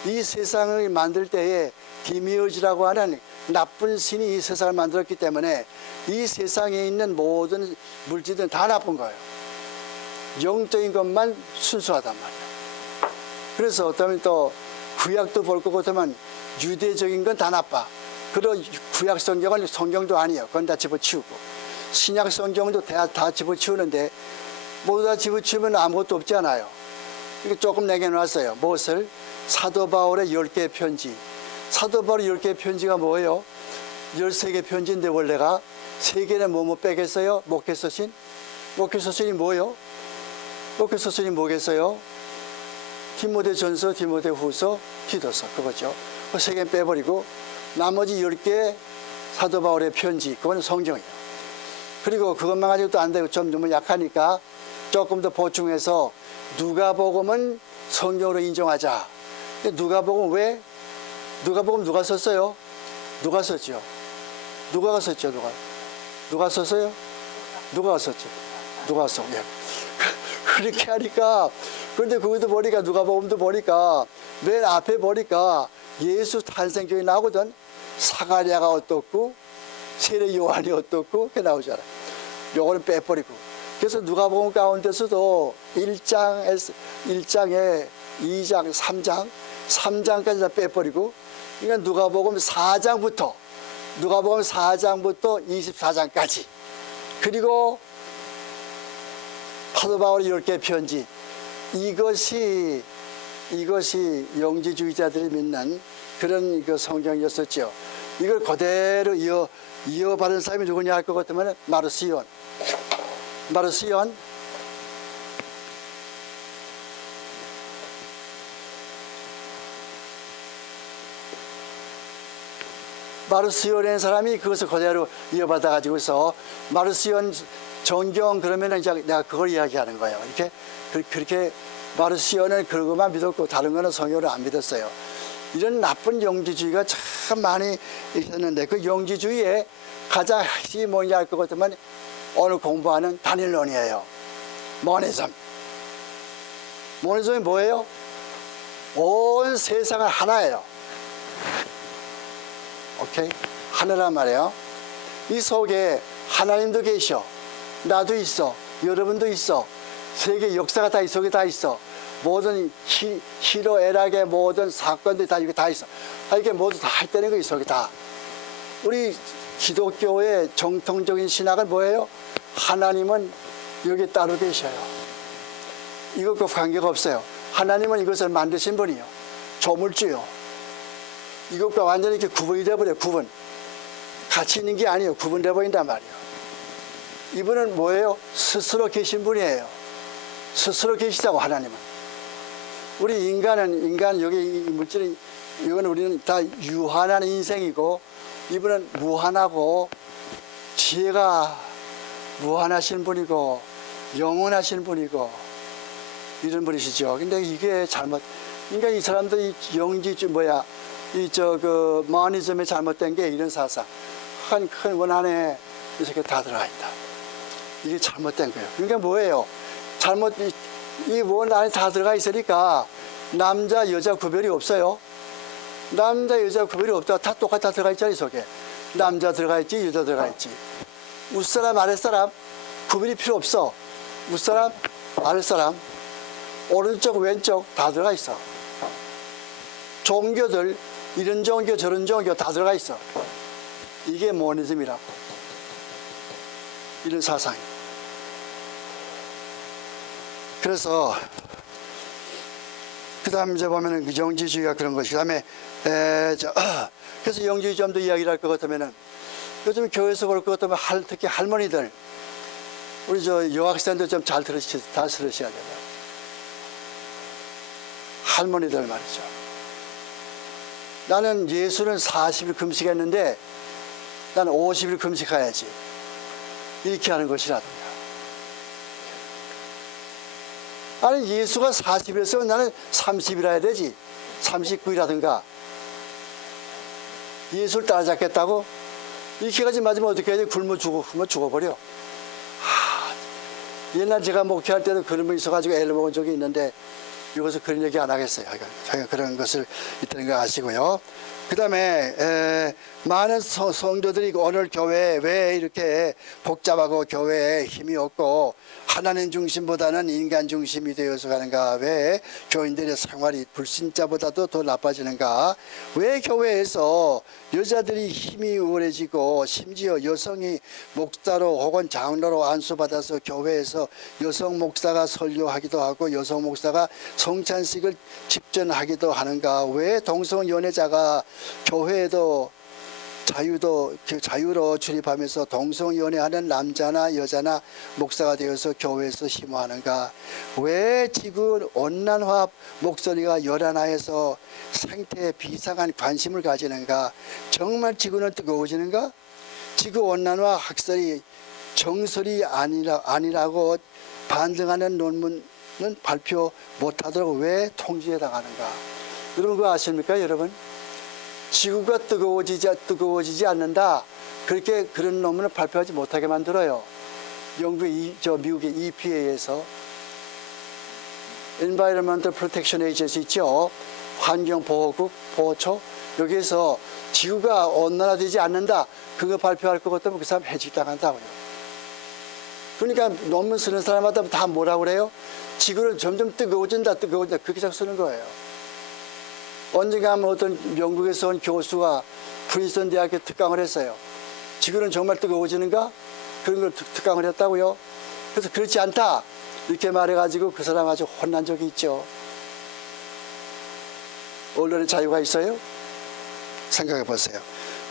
이 세상을 만들 때에 디미오즈라고 하는 나쁜 신이 이 세상을 만들었기 때문에 이 세상에 있는 모든 물질들은 다 나쁜 거예요. 영적인 것만 순수하단 말이에요. 그래서 어쩌면 또 구약도 볼 것 같으면 유대적인 건 다 나빠. 그런 구약 성경은 성경도 아니에요. 그건 다 집어치우고. 신약 성경도 다 집어치우는데 모두 다 집어치우면 아무것도 없잖아요. 이렇게 조금 남겨놨어요. 무엇을? 사도 바울의 10개의 편지. 사도 바울의 10개의 편지가 뭐예요? 13개 편지인데 원래가 3개는 뭐뭐 빼겠어요? 목회서신? 목회서신이 뭐예요? 목회서신이 뭐겠어요? 디모데전서, 디모데후서, 디도서 그거죠. 그 3개 빼버리고 나머지 10개 사도 바울의 편지, 그건 성경이에요. 그리고 그것만 가지고도 안 되고 좀 너무 약하니까 조금 더 보충해서 누가복음은 성경으로 인정하자. 누가복음 왜? 누가복음 누가 썼어요? 누가 썼죠? 누가 썼죠? 누가 썼어요? 누가 썼죠? 누가 썼죠? 예. 그렇게 하니까, 그런데 그것도 보니까 누가복음도 보니까 맨 앞에 보니까 예수 탄생경이 나오거든. 사가랴가 어떻고 세례 요한이 어떻고 그게 나오잖아. 요거는 빼버리고. 그래서 누가복음 가운데서도 1장에 2장, 3장까지 다 빼버리고, 그러니까 누가복음 4장부터 24장까지, 그리고 사도 바울의 10개 편지, 이것이 영지주의자들이 믿는 그런 성경이었었죠. 이걸 그대로 이어받은 사람이 누구냐 할 것 같으면 마르시온. 마르시온의 사람이 그것을 그대로 이어받아 가지고서 마르시온 정경 그러면은 이제 내가 그걸 이야기하는 거예요. 그렇게 마르시온은 그것만 믿었고 다른 거는 성경을 안 믿었어요. 이런 나쁜 영지주의가 참 많이 있었는데, 그 영지주의에 가장 핵심이 뭐냐 할 것 같으면 오늘 공부하는 다닐론이에요. 모니즘이 뭐예요? 온 세상은 하나예요. 오케이? 하나란 말이에요. 이 속에 하나님도 계셔, 나도 있어, 여러분도 있어, 세계 역사가 다 이 속에 다 있어. 모든 희로애락의 모든 사건들이 다 여기 다 있어. 이게 모두 다 할 때는 거 이 속에 다. 우리 기독교의 정통적인 신학은 뭐예요? 하나님은 여기 따로 계셔요. 이것과 관계가 없어요. 하나님은 이것을 만드신 분이요, 조물주요. 이것과 완전히 이렇게 구분이 돼버려요. 구분. 같이 있는 게 아니에요. 구분돼 버린단 말이에요. 이분은 뭐예요? 스스로 계신 분이에요. 스스로 계시다고, 하나님은. 우리 인간 여기 물질은, 이건 우리는 다 유한한 인생이고, 이분은 무한하고 지혜가 무한하신 분이고 영원하신 분이고 이런 분이시죠. 근데 이게 그러니까 이 사람들이 마니즘에 잘못된 게 이런 사상. 큰 원안에 이렇게 다 들어가 있다. 이게 잘못된 거예요. 그러니까 뭐예요? 이 원안에 다 들어가 있으니까 남자 여자 구별이 없어요. 남자 여자 구별이 없다. 다 똑같이 다 들어가 있잖아요. 이 속에 남자 들어가 있지, 여자 들어가 있지. 윗사람 아랫사람 구별이 필요 없어. 윗사람 아랫사람 오른쪽 왼쪽 다 들어가 있어. 종교들 이런 종교 저런 종교 다 들어가 있어. 이게 모니즘이라고, 이런 사상이. 그래서 그 다음 이제 보면은 그 영지주의가 그런 것이. 그 다음에 그래서 영지주의 좀 더 이야기를 할 것 같으면은, 요즘 교회에서 볼 것 같으면 특히 할머니들, 우리 여학생들 좀 잘 들으셔야 돼요. 할머니들 말이죠. 나는 예수는 40일 금식했는데 나는 50일 금식해야지, 이렇게 하는 것이라든가. 아니 예수가 40일이었으면 나는 30일 해야 되지, 39일이라든가. 예수를 따라잡겠다고? 이렇게까지 맞으면 어떻게 해야 돼? 굶어 죽어버려. 옛날 제가 목회할 때도 그런 분 있어가지고 애를 먹은 적이 있는데, 이것을 그런 얘기 안 하겠어요. 그런 것을 있다는 거 아시고요. 그다음에 많은 성도들이 오늘 교회에 왜 이렇게 복잡하고 교회에 힘이 없고 하나님 중심보다는 인간 중심이 되어서 가는가? 왜 교인들의 생활이 불신자보다도 더 나빠지는가? 왜 교회에서 여자들이 힘이 우월해지고 심지어 여성이 목사로 혹은 장로로 안수받아서 교회에서 여성 목사가 설교하기도 하고 여성 목사가 성찬식을 집전하기도 하는가? 왜 동성연애자가 교회에도 자유로 출입하면서 동성연애하는 남자나 여자나 목사가 되어서 교회에서 심호하는가? 왜 지구 온난화 목소리가 열한화해서 생태에 비상한 관심을 가지는가? 정말 지구는 뜨거워지는가? 지구 온난화 학설이 정설이 아니라고 반증하는 논문은 발표 못하도록 왜 통지해 당하는가? 여러분 그거 아십니까, 여러분? 지구가 뜨거워지지 않는다. 그렇게 그런 논문을 발표하지 못하게 만들어요. 미국의 EPA에서 Environmental Protection Agency 있죠. 환경보호국, 보호처. 여기에서 지구가 온난화되지 않는다. 그거 발표할 것 같으면 그 사람 해직당한다고요. 그러니까 논문 쓰는 사람마다 다 뭐라고 그래요? 지구는 점점 뜨거워진다. 그렇게 자꾸 쓰는 거예요. 언젠가 어떤 영국에서 온 교수가 프린스턴 대학에 특강을 했어요. 지구는 정말 뜨거워지는가? 그런 걸 특강을 했다고요. 그래서 그렇지 않다 이렇게 말해가지고 그 사람 아주 혼난 적이 있죠. 언론의 자유가 있어요? 생각해 보세요.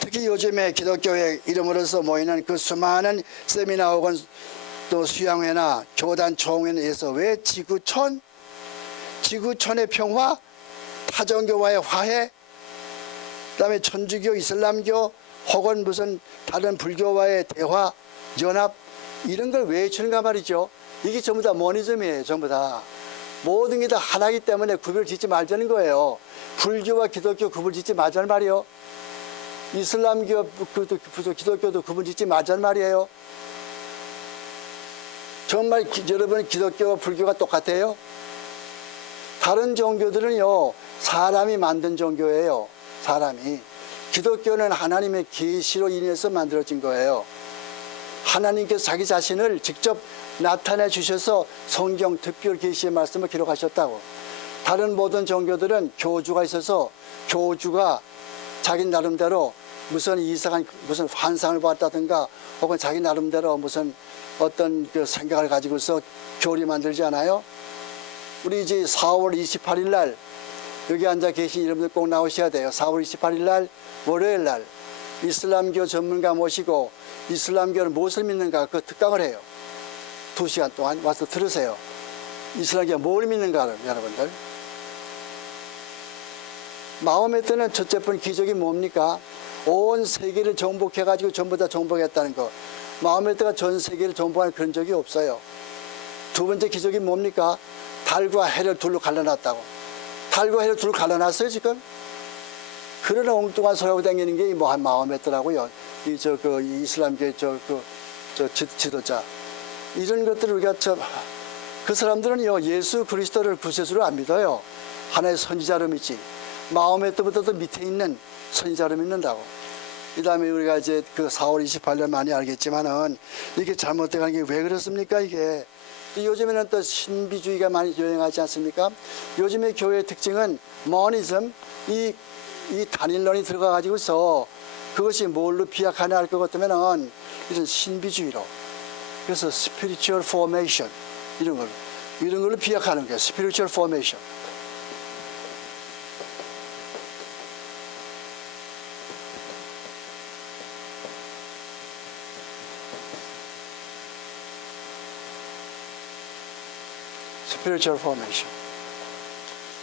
특히 요즘에 기독교의 이름으로서 모이는 그 수많은 세미나 혹은 또 수양회나 교단 총회에서 왜 지구촌의 평화, 타종교와의 화해, 그다음에 천주교, 이슬람교 혹은 무슨 다른 불교와의 대화, 연합 이런 걸 왜 주는가 말이죠. 이게 전부 다 모니즘이에요. 전부 다. 모든 게 다 하나이기 때문에 구별 짓지 말자는 거예요. 불교와 기독교 구분 짓지 말자는 말이에요. 이슬람교, 기독교도 구분 짓지 말자는 말이에요. 정말 여러분 기독교와 불교가 똑같아요? 다른 종교들은요 사람이 만든 종교예요. 사람이. 기독교는 하나님의 계시로 인해서 만들어진 거예요. 하나님께서 자기 자신을 직접 나타내 주셔서 성경 특별 계시의 말씀을 기록하셨다고. 다른 모든 종교들은 교주가 있어서 교주가 자기 나름대로 무슨 이상한 무슨 환상을 봤다든가 혹은 자기 나름대로 무슨 어떤 그 생각을 가지고서 교리 만들지 않아요? 우리 이제 4월 28일 날 여기 앉아 계신 여러분들 꼭 나오셔야 돼요. 4월 28일 날 월요일 날 이슬람교 전문가 모시고 이슬람교는 무엇을 믿는가 그 특강을 해요. 2시간 동안 와서 들으세요. 이슬람교가 뭘 믿는가를 여러분들. 마호메트는 첫째 번 기적이 뭡니까? 온 세계를 정복해가지고 전부 다 정복했다는 거. 마호메트가 전 세계를 정복하는 그런 적이 없어요. 두 번째 기적이 뭡니까? 달과 해를 둘로 갈라놨다고. 달과 해를 둘로 갈라놨어요 지금? 그런 엉뚱한 소리하고 다니는 게 뭐 한 마호메트라고요. 이 이슬람교의 지도자. 이런 것들을 우리가 그 사람들은요 예수 그리스도를 구세주로 안 믿어요. 하나의 선지자로 믿지. 마호메트보다도 밑에 있는 선지자로 믿는다고. 그 다음에 우리가 이제 그 4월 28일 많이 알겠지만은 이게 잘못돼가는 게 왜 그렇습니까 이게. 요즘에는 또 신비주의가 많이 유행하지 않습니까? 요즘의 교회의 특징은 모니즘, 이 단일론이 들어가가지고서 그것이 뭘로 비약하냐 할 것 같으면은 이런 신비주의로. 그래서 spiritual formation 이런 걸로 비약하는 거예요. spiritual formation. spiritual formation.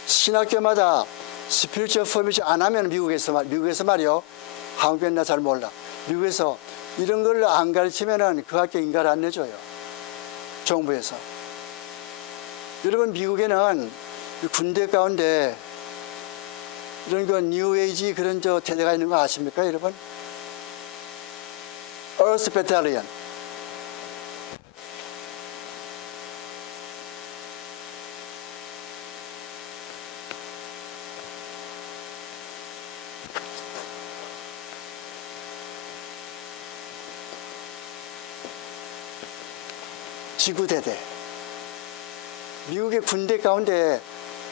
신학교마다 spiritual formation 안 하면 미국에서 말이요. 한국에는 나 잘 몰라. 미국에서 이런 걸 안 가르치면은 그 학교 인가를 안 내줘요. 정부에서. 여러분 미국에는 군대 가운데 이런 거 뉴에이지 그런 대대가 있는 거 아십니까 여러분? Earth Battalion. 지구대대. 미국의 군대 가운데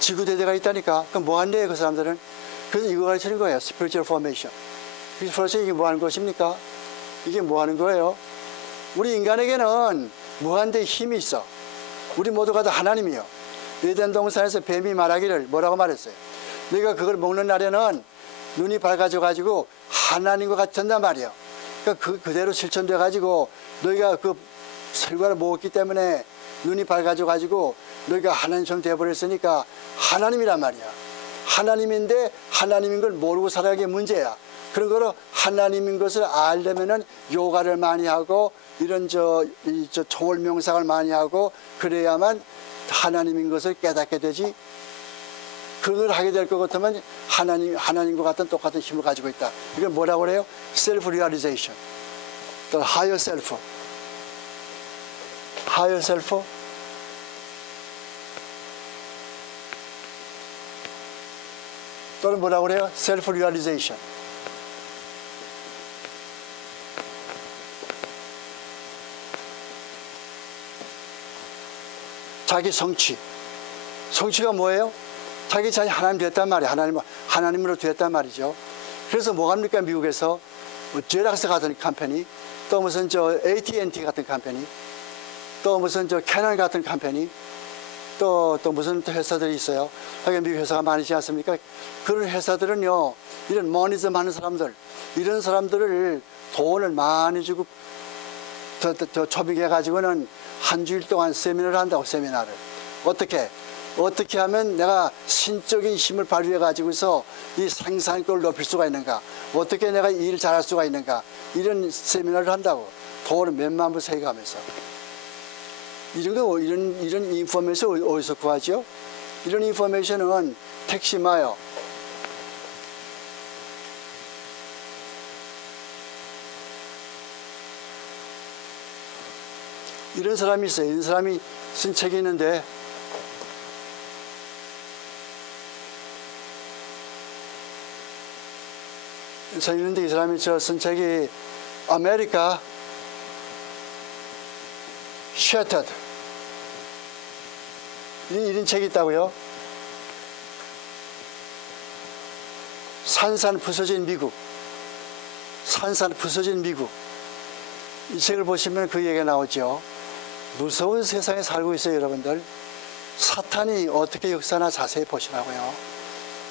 지구대대가 있다니까. 그럼 뭐 한대요, 그 사람들은? 그래서 이거 가르치는 거예요. Spiritual Formation. 그래서 이게 뭐 하는 것입니까? 이게 뭐 하는 거예요? 우리 인간에게는 무한대의 힘이 있어. 우리 모두가 다 하나님이요. 에덴 동산에서 뱀이 말하기를 뭐라고 말했어요? 너희가 그걸 먹는 날에는 눈이 밝아져가지고 하나님과 같이 된단 말이에요. 그러니까 그대로 실천돼가지고 너희가 그 설과를 먹었기 때문에 눈이 밝아져가지고 너희가 하나님처럼 되어버렸으니까 하나님이란 말이야. 하나님인데 하나님인 걸 모르고 살아가는 게 문제야. 그런 거로 하나님인 것을 알려면은 요가를 많이 하고 이런 초월 명상을 많이 하고 그래야만 하나님인 것을 깨닫게 되지. 그걸 하게 될 것 같으면 하나님과 같은 똑같은 힘을 가지고 있다. 이걸 뭐라고 그래요? Self realization. 또 higher self. higher self. 또는 뭐라고 그래요? Self realization. 자기 성취. 성취가 뭐예요? 자기 자신이 하나님 됐단 말이에요. 하나님으로 됐단 말이죠. 그래서 뭐 합니까? 미국에서 제락스 같은 컴퍼니, 또 무슨 AT&T 같은 컴퍼니, 또 무슨 캐논 같은 컴퍼니, 또 무슨 회사들이 있어요. 하긴 미국 회사가 많이지 않습니까? 그런 회사들은요, 이런 머니즘 하는 사람들, 이런 사람들을 돈을 많이 주고 더 초빙해가지고는 한 주일 동안 세미나를 한다고, 세미나를. 어떻게 하면 내가 신적인 힘을 발휘해가지고서 이 생산력을 높일 수가 있는가? 어떻게 내가 일을 잘할 수가 있는가? 이런 세미나를 한다고. 돈을 몇만 불 세가면서. 이런 인포메이션 어디서 구하죠? 이런 인포메이션은 택시 마요. 이런 사람이 있어요. 이런 사람이 쓴 책이 있는데 이 사람이 쓴 책이 아메리카 Shattered. 이런 책이 있다고요. 산산 부서진 미국. 산산 부서진 미국. 이 책을 보시면 그 얘기가 나오죠. 무서운 세상에 살고 있어요, 여러분들. 사탄이 어떻게 역사나 자세히 보시라고요.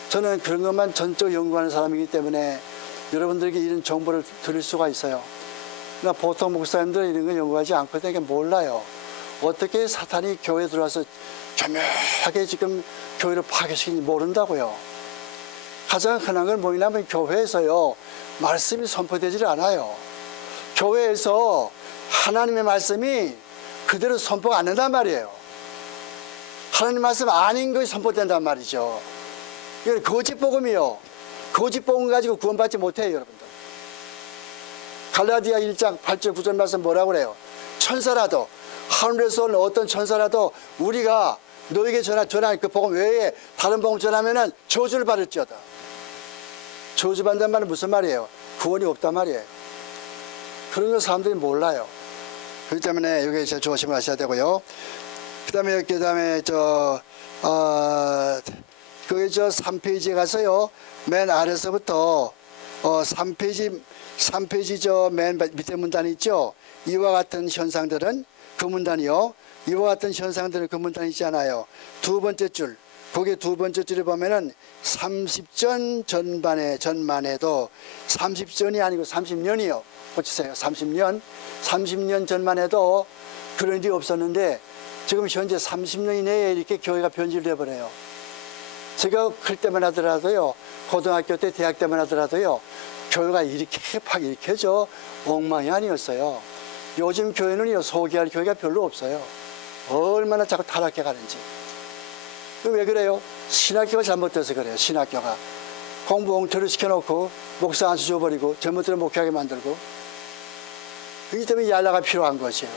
저는 그런 것만 전적 연구하는 사람이기 때문에 여러분들에게 이런 정보를 드릴 수가 있어요. 나 보통 목사님들은 이런 거 연구하지 않거든요. 몰라요. 어떻게 사탄이 교회에 들어와서 교묘하게 지금 교회를 파괴시키는지 모른다고요. 가장 흔한 건 뭐냐면 교회에서요, 말씀이 선포되질 않아요. 교회에서 하나님의 말씀이 그대로 선포가 안 된단 말이에요. 하나님 말씀 아닌 것이 선포된단 말이죠. 이건 거짓 복음이요. 거짓 복음 가지고 구원받지 못해요, 여러분들. 갈라디아 1장 8절 9절 말씀 뭐라고 그래요? 천사라도, 하늘에서 온 어떤 천사라도 우리가 너에게 전한 그 복음 외에 다른 복음 전하면은 저주를 받을지어다. 저주받는다는 말은 무슨 말이에요? 구원이 없단 말이에요. 그런 거 사람들이 몰라요. 그렇기 때문에 여기 조심을 하셔야 되고요. 그 다음에 거기 3페이지에 가서요, 맨 아래서부터 3페이지 맨 밑에 문단이 있죠. 이와 같은 현상들은 그 문단이요. 이와 같은 현상들은 그 문단이 있잖아요. 두 번째 줄, 거기 두 번째 줄에 보면은 30전 전만해도 30전이 아니고 30년이요. 보시세요. 30년 전만 해도 그런 일이 없었는데 지금 현재 30년 이내에 이렇게 교회가 변질돼 버려요. 제가 클 때만 하더라도요, 고등학교 때, 대학 때만 하더라도요, 교회가 이렇게 팍 일으켜져 엉망이 아니었어요. 요즘 교회는요, 소개할 교회가 별로 없어요. 얼마나 자꾸 타락해 가는지. 왜 그래요? 신학교가 잘못돼서 그래요. 신학교가 공부 엉터리 시켜놓고 목사 안수 줘버리고 젊은이들을 목회하게 만들고. 그렇기 때문에 얄라가 필요한 것이에요.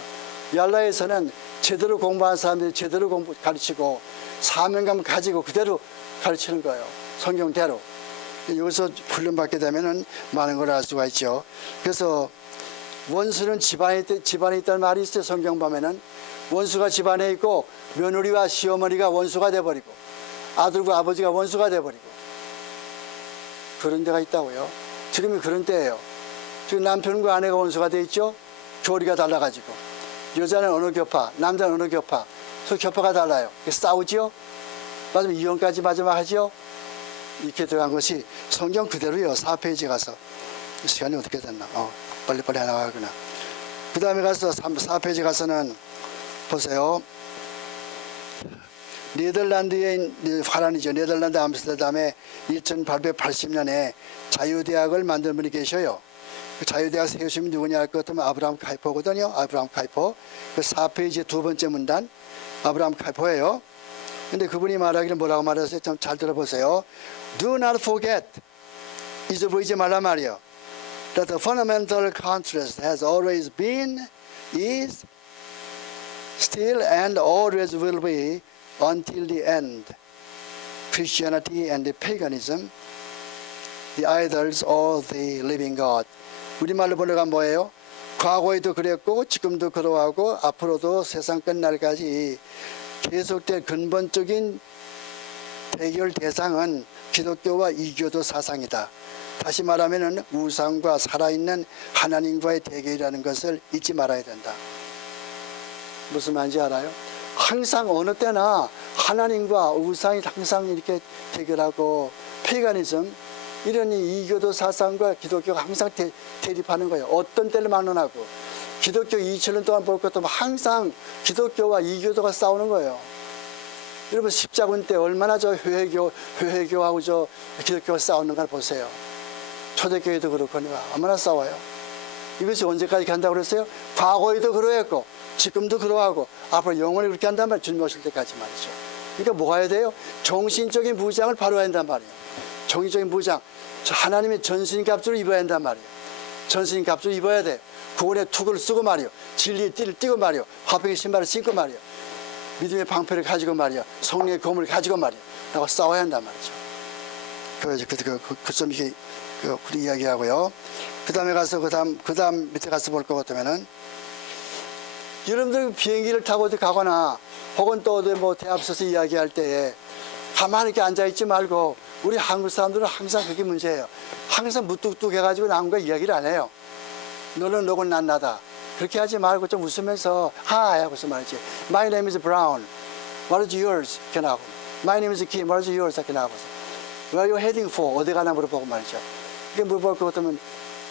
얄라에서는 제대로 공부한 사람들이 제대로 가르치고 사명감 가지고 그대로 가르치는 거예요. 성경대로. 여기서 훈련받게 되면은 많은 걸 알 수가 있죠. 그래서 원수는 집안에 있다는 말이 있어요. 성경 보면은 원수가 집안에 있고 며느리와 시어머니가 원수가 돼버리고 아들과 아버지가 원수가 돼버리고 그런 데가 있다고요. 지금이 그런 때예요. 지금 남편과 아내가 원수가 돼 있죠. 교리가 달라가지고 여자는 어느 교파, 남자는 어느 교파, 그 교파가 달라요. 싸우죠. 마지막 이혼까지 마지막 하죠. 이렇게 들어간 것이 성경 그대로요. 4페이지 가서 시간이 어떻게 됐나? 빨리빨리 나가거나. 그 다음에 가서 4페이지 가서는 보세요. 네덜란드의 화란이죠. 네덜란드 암스테르담에 1880년에 자유대학을 만든 분이 계셔요. 그 자유대학 세우신 분이 누구냐 할 것 같으면 아브라함 카이퍼거든요. 아브라함 카이퍼. 그 4페이지 두 번째 문단 아브라함 카이퍼예요. 근데 그분이 말하기를 뭐라고 말했어요? 좀 잘 들어보세요. Do not forget. 잊어버리지 말란 말이요. That the fundamental contrast has always been, is, still and always will be until the end. Christianity and the paganism, the idols or the living God. 우리말로 번역하면 뭐예요? 과거에도 그랬고 지금도 그러하고 앞으로도 세상 끝날까지 계속된 근본적인 대결 대상은 기독교와 이교도 사상이다. 다시 말하면 우상과 살아있는 하나님과의 대결이라는 것을 잊지 말아야 된다. 무슨 말인지 알아요? 항상 어느 때나 하나님과 우상이 항상 이렇게 대결하고 페이가니즘 이런 이교도 사상과 기독교가 항상 대립하는 거예요. 어떤 때를 막론하고 기독교 2000년 동안 볼 것도 항상 기독교와 이교도가 싸우는 거예요. 여러분 십자군 때 얼마나 저 회개교하고 저 기독교가 싸우는가 보세요. 초대교회도 그렇고 얼마나 싸워요. 이것이 언제까지 간다고 그랬어요? 과거에도 그러했고 지금도 그러하고 앞으로 영원히 그렇게 한단 말이에요. 주님 오실 때까지 말이죠. 그러니까 뭐 해야 돼요? 정신적인 무장을 바로 해야 한단 말이에요. 정신적인 무장. 하나님의 전신갑주를 입어야 한단 말이에요. 전신갑주를 입어야 돼요. 구원의 투구를 쓰고 말이요. 진리의 띠를 띠고 말이요. 화평의 신발을 신고 말이요. 믿음의 방패를 가지고 말이요. 성령의 검을 가지고 말이요. 라고 싸워야 한단 말이죠. 그 점 이렇게 우리 이야기하고요. 그 다음에 가서 그 다음 밑에 가서 볼 것 같으면은 여러분들 비행기를 타고 어디 가거나 혹은 또 어디 뭐 대합서서 이야기할 때에 가만히 이렇게 앉아있지 말고 우리 한국 사람들은 항상 그게 문제예요. 항상 무뚝뚝해가지고 남과 이야기를 안 해요. 너는 너고 난 나다. 그렇게 하지 말고 좀 웃으면서 Hi 하고서 말이지. My name is Brown. What is yours? 이렇게 나오고. My name is Kim. What is yours? 이렇게 나오고서. Where are you heading for? 어디 가나 물어보고 말이죠. 이게 물어볼 것 같으면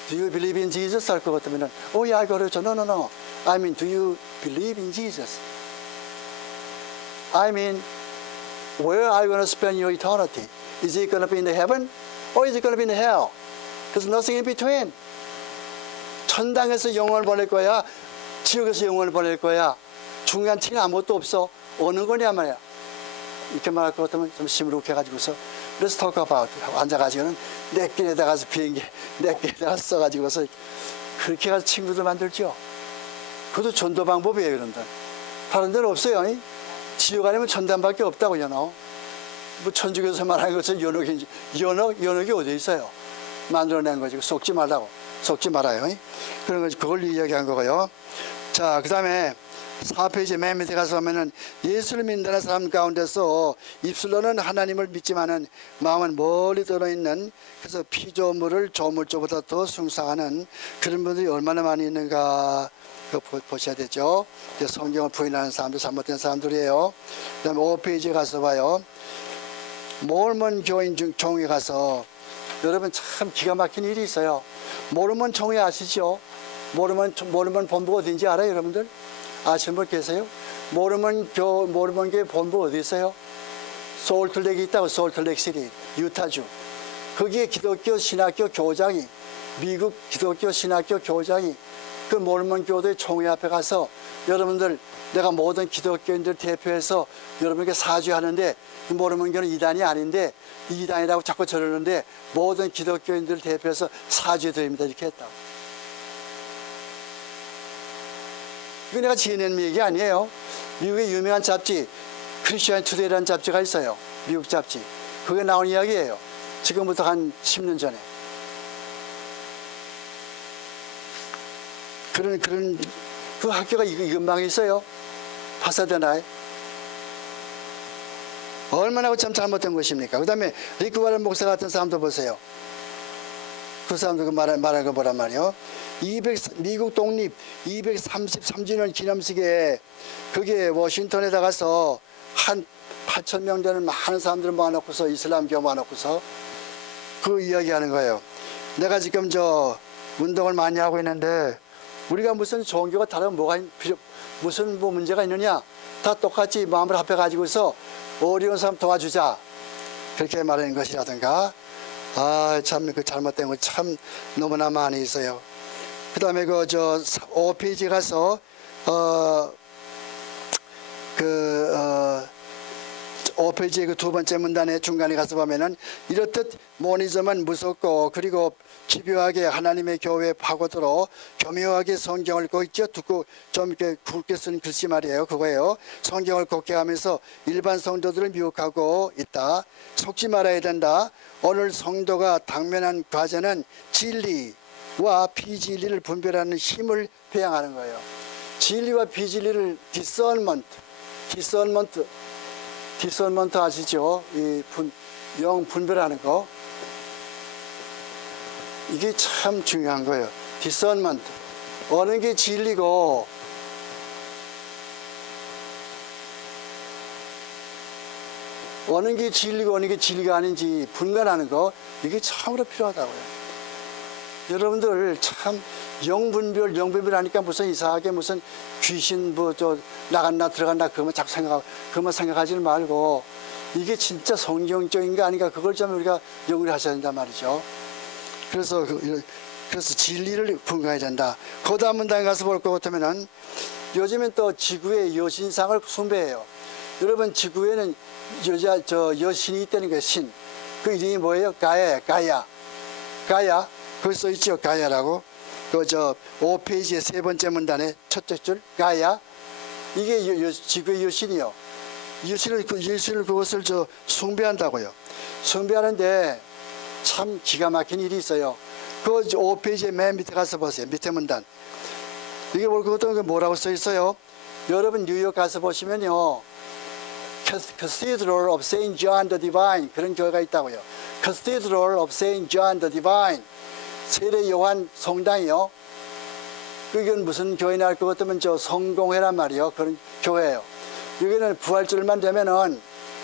Do you believe in Jesus? 할 것 같으면 Oh yeah, I got it. No, no, no. I mean, do you believe in Jesus? I mean, where are you going to spend your eternity? Is it going to be in the heaven? Or is it going to be in the hell? There's nothing in between. 천당에서 영혼을 보낼 거야? 지옥에서 영혼을 보낼 거야? 중요한 티는 아무것도 없어. 어느 거냐 말이야. 이렇게 말할 것 같으면 좀 시무룩해가지고서 Let's talk about it. 하고 앉아가지고는 내 길에다 가서 비행기 내 길에다가 써가지고서 그렇게 가서 친구들 만들죠. 그것도 전도 방법이에요. 그런데 다른 데는 없어요. 지옥 아니면 전단밖에 없다고요. 뭐 천주교에서 말하는 것은 연옥이 어디 있어요? 만들어낸 거지. 속지 말라고. 속지 말아요. 그런 거지. 그걸 이야기한 거고요. 자, 그 다음에 4페이지 맨 밑에 가서 보면은 예수를 믿는 사람 가운데서 입술로는 하나님을 믿지만은 마음은 멀리 들어있는 그래서 피조물을 조물조보다 더 숭상하는 그런 분들이 얼마나 많이 있는가 보셔야 되죠. 성경을 부인하는 사람들 잘못된 사람들이에요. 그 다음에 5페이지에 가서 봐요. 모르몬 교인 중 종에 가서 여러분 참 기가 막힌 일이 있어요. 모르몬 종회 아시죠? 모르몬 본부가 어딘지 알아요, 여러분들? 아시는 분 계세요? 모르몬 교회 본부 어디 있어요? 솔트레이크 있다고, 솔트레이크 시티, 유타주. 거기에 기독교 신학교 교장이, 미국 기독교 신학교 교장이 그 모르몬 교도의 총회 앞에 가서 여러분들 내가 모든 기독교인들 대표해서 여러분에게 사죄하는데 모르몬교는 이단이 아닌데 이단이라고 자꾸 저러는데 모든 기독교인들 대표해서 사죄드립니다. 이렇게 했다고. 이거 내가 지어낸 얘기 아니에요. 미국의 유명한 잡지 크리스천 투데이라는 잡지가 있어요. 미국 잡지. 그게 나온 이야기예요. 지금부터 한 10년 전에. 그런 그 학교가 이 근방에 있어요. 파사데나에. 얼마나 참 잘못된 것입니까? 그 다음에 리크 와렌 목사 같은 사람도 보세요. 그 사람도 그 말한 거 보란 말이요. 미국 독립 233주년 기념식에 그게 워싱턴에다 가서 한 8,000명 되는 많은 사람들을 모아놓고서 이슬람교 모아놓고서 그 이야기하는 거예요. 내가 지금 저 운동을 많이 하고 있는데 우리가 무슨 종교가 다르면 무슨 뭐 문제가 있느냐? 다 똑같이 마음을 합해가지고서 어려운 사람 도와주자. 그렇게 말하는 것이라든가. 아, 참, 그 잘못된 거 참 너무나 많이 있어요. 그 다음에 그, 5페이지 가서, 5페이지의 그 두 번째 문단의 중간에 가서 보면은 이렇듯 모니즘은 무섭고 그리고 집요하게 하나님의 교회에 파고들어 교묘하게 성경을 꼭 듣고 좀 이렇게 굵게 쓴 글씨 말이에요. 그거예요. 성경을 곱게 하면서 일반 성도들을 미혹하고 있다. 속지 말아야 된다. 오늘 성도가 당면한 과제는 진리와 비진리를 분별하는 힘을 배양하는 거예요. 진리와 비진리를 디서먼트 아시죠? 영 분별하는 거. 이게 참 중요한 거예요. 디서먼트. 어느 게 진리고 어느 게 진리고 어느 게 진리가 아닌지 분간하는 거. 이게 참으로 필요하다고요. 여러분들 참 영분별 하니까 무슨 이상하게 무슨 귀신 나갔나 들어갔나 그것만 자꾸 그것만 생각하지 말고 이게 진짜 성경적인 거 아닌가 그걸 좀 우리가 연구를 하셔야 된단 말이죠. 그래서 진리를 분간해야 된다. 그 다음 문단에 가서 볼 것 같으면은 요즘엔 또 지구의 여신상을 숭배해요. 여러분 지구에는 여신이 있다는 거예요. 신. 그 이름이 뭐예요? 가야. 거기 써 있죠. 가야라고. 5페이지의 세 번째 문단의 첫째 줄 가야. 이게 지구의 여신이요. 여신을 그것을 숭배한다고요. 숭배하는데 참 기가 막힌 일이 있어요. 그 5페이지의 맨 밑에 가서 보세요. 밑에 문단. 이게 그것도 뭐라고 써 있어요? 여러분 뉴욕 가서 보시면요. Cathedral of St. John the Divine 그런 교회가 있다고요. Cathedral of St. John the Divine 세례 요한 성당이요. 이건 무슨 교회냐 할 것 같으면 성공회란 말이요. 그런 교회예요. 여기는 부활절만 되면은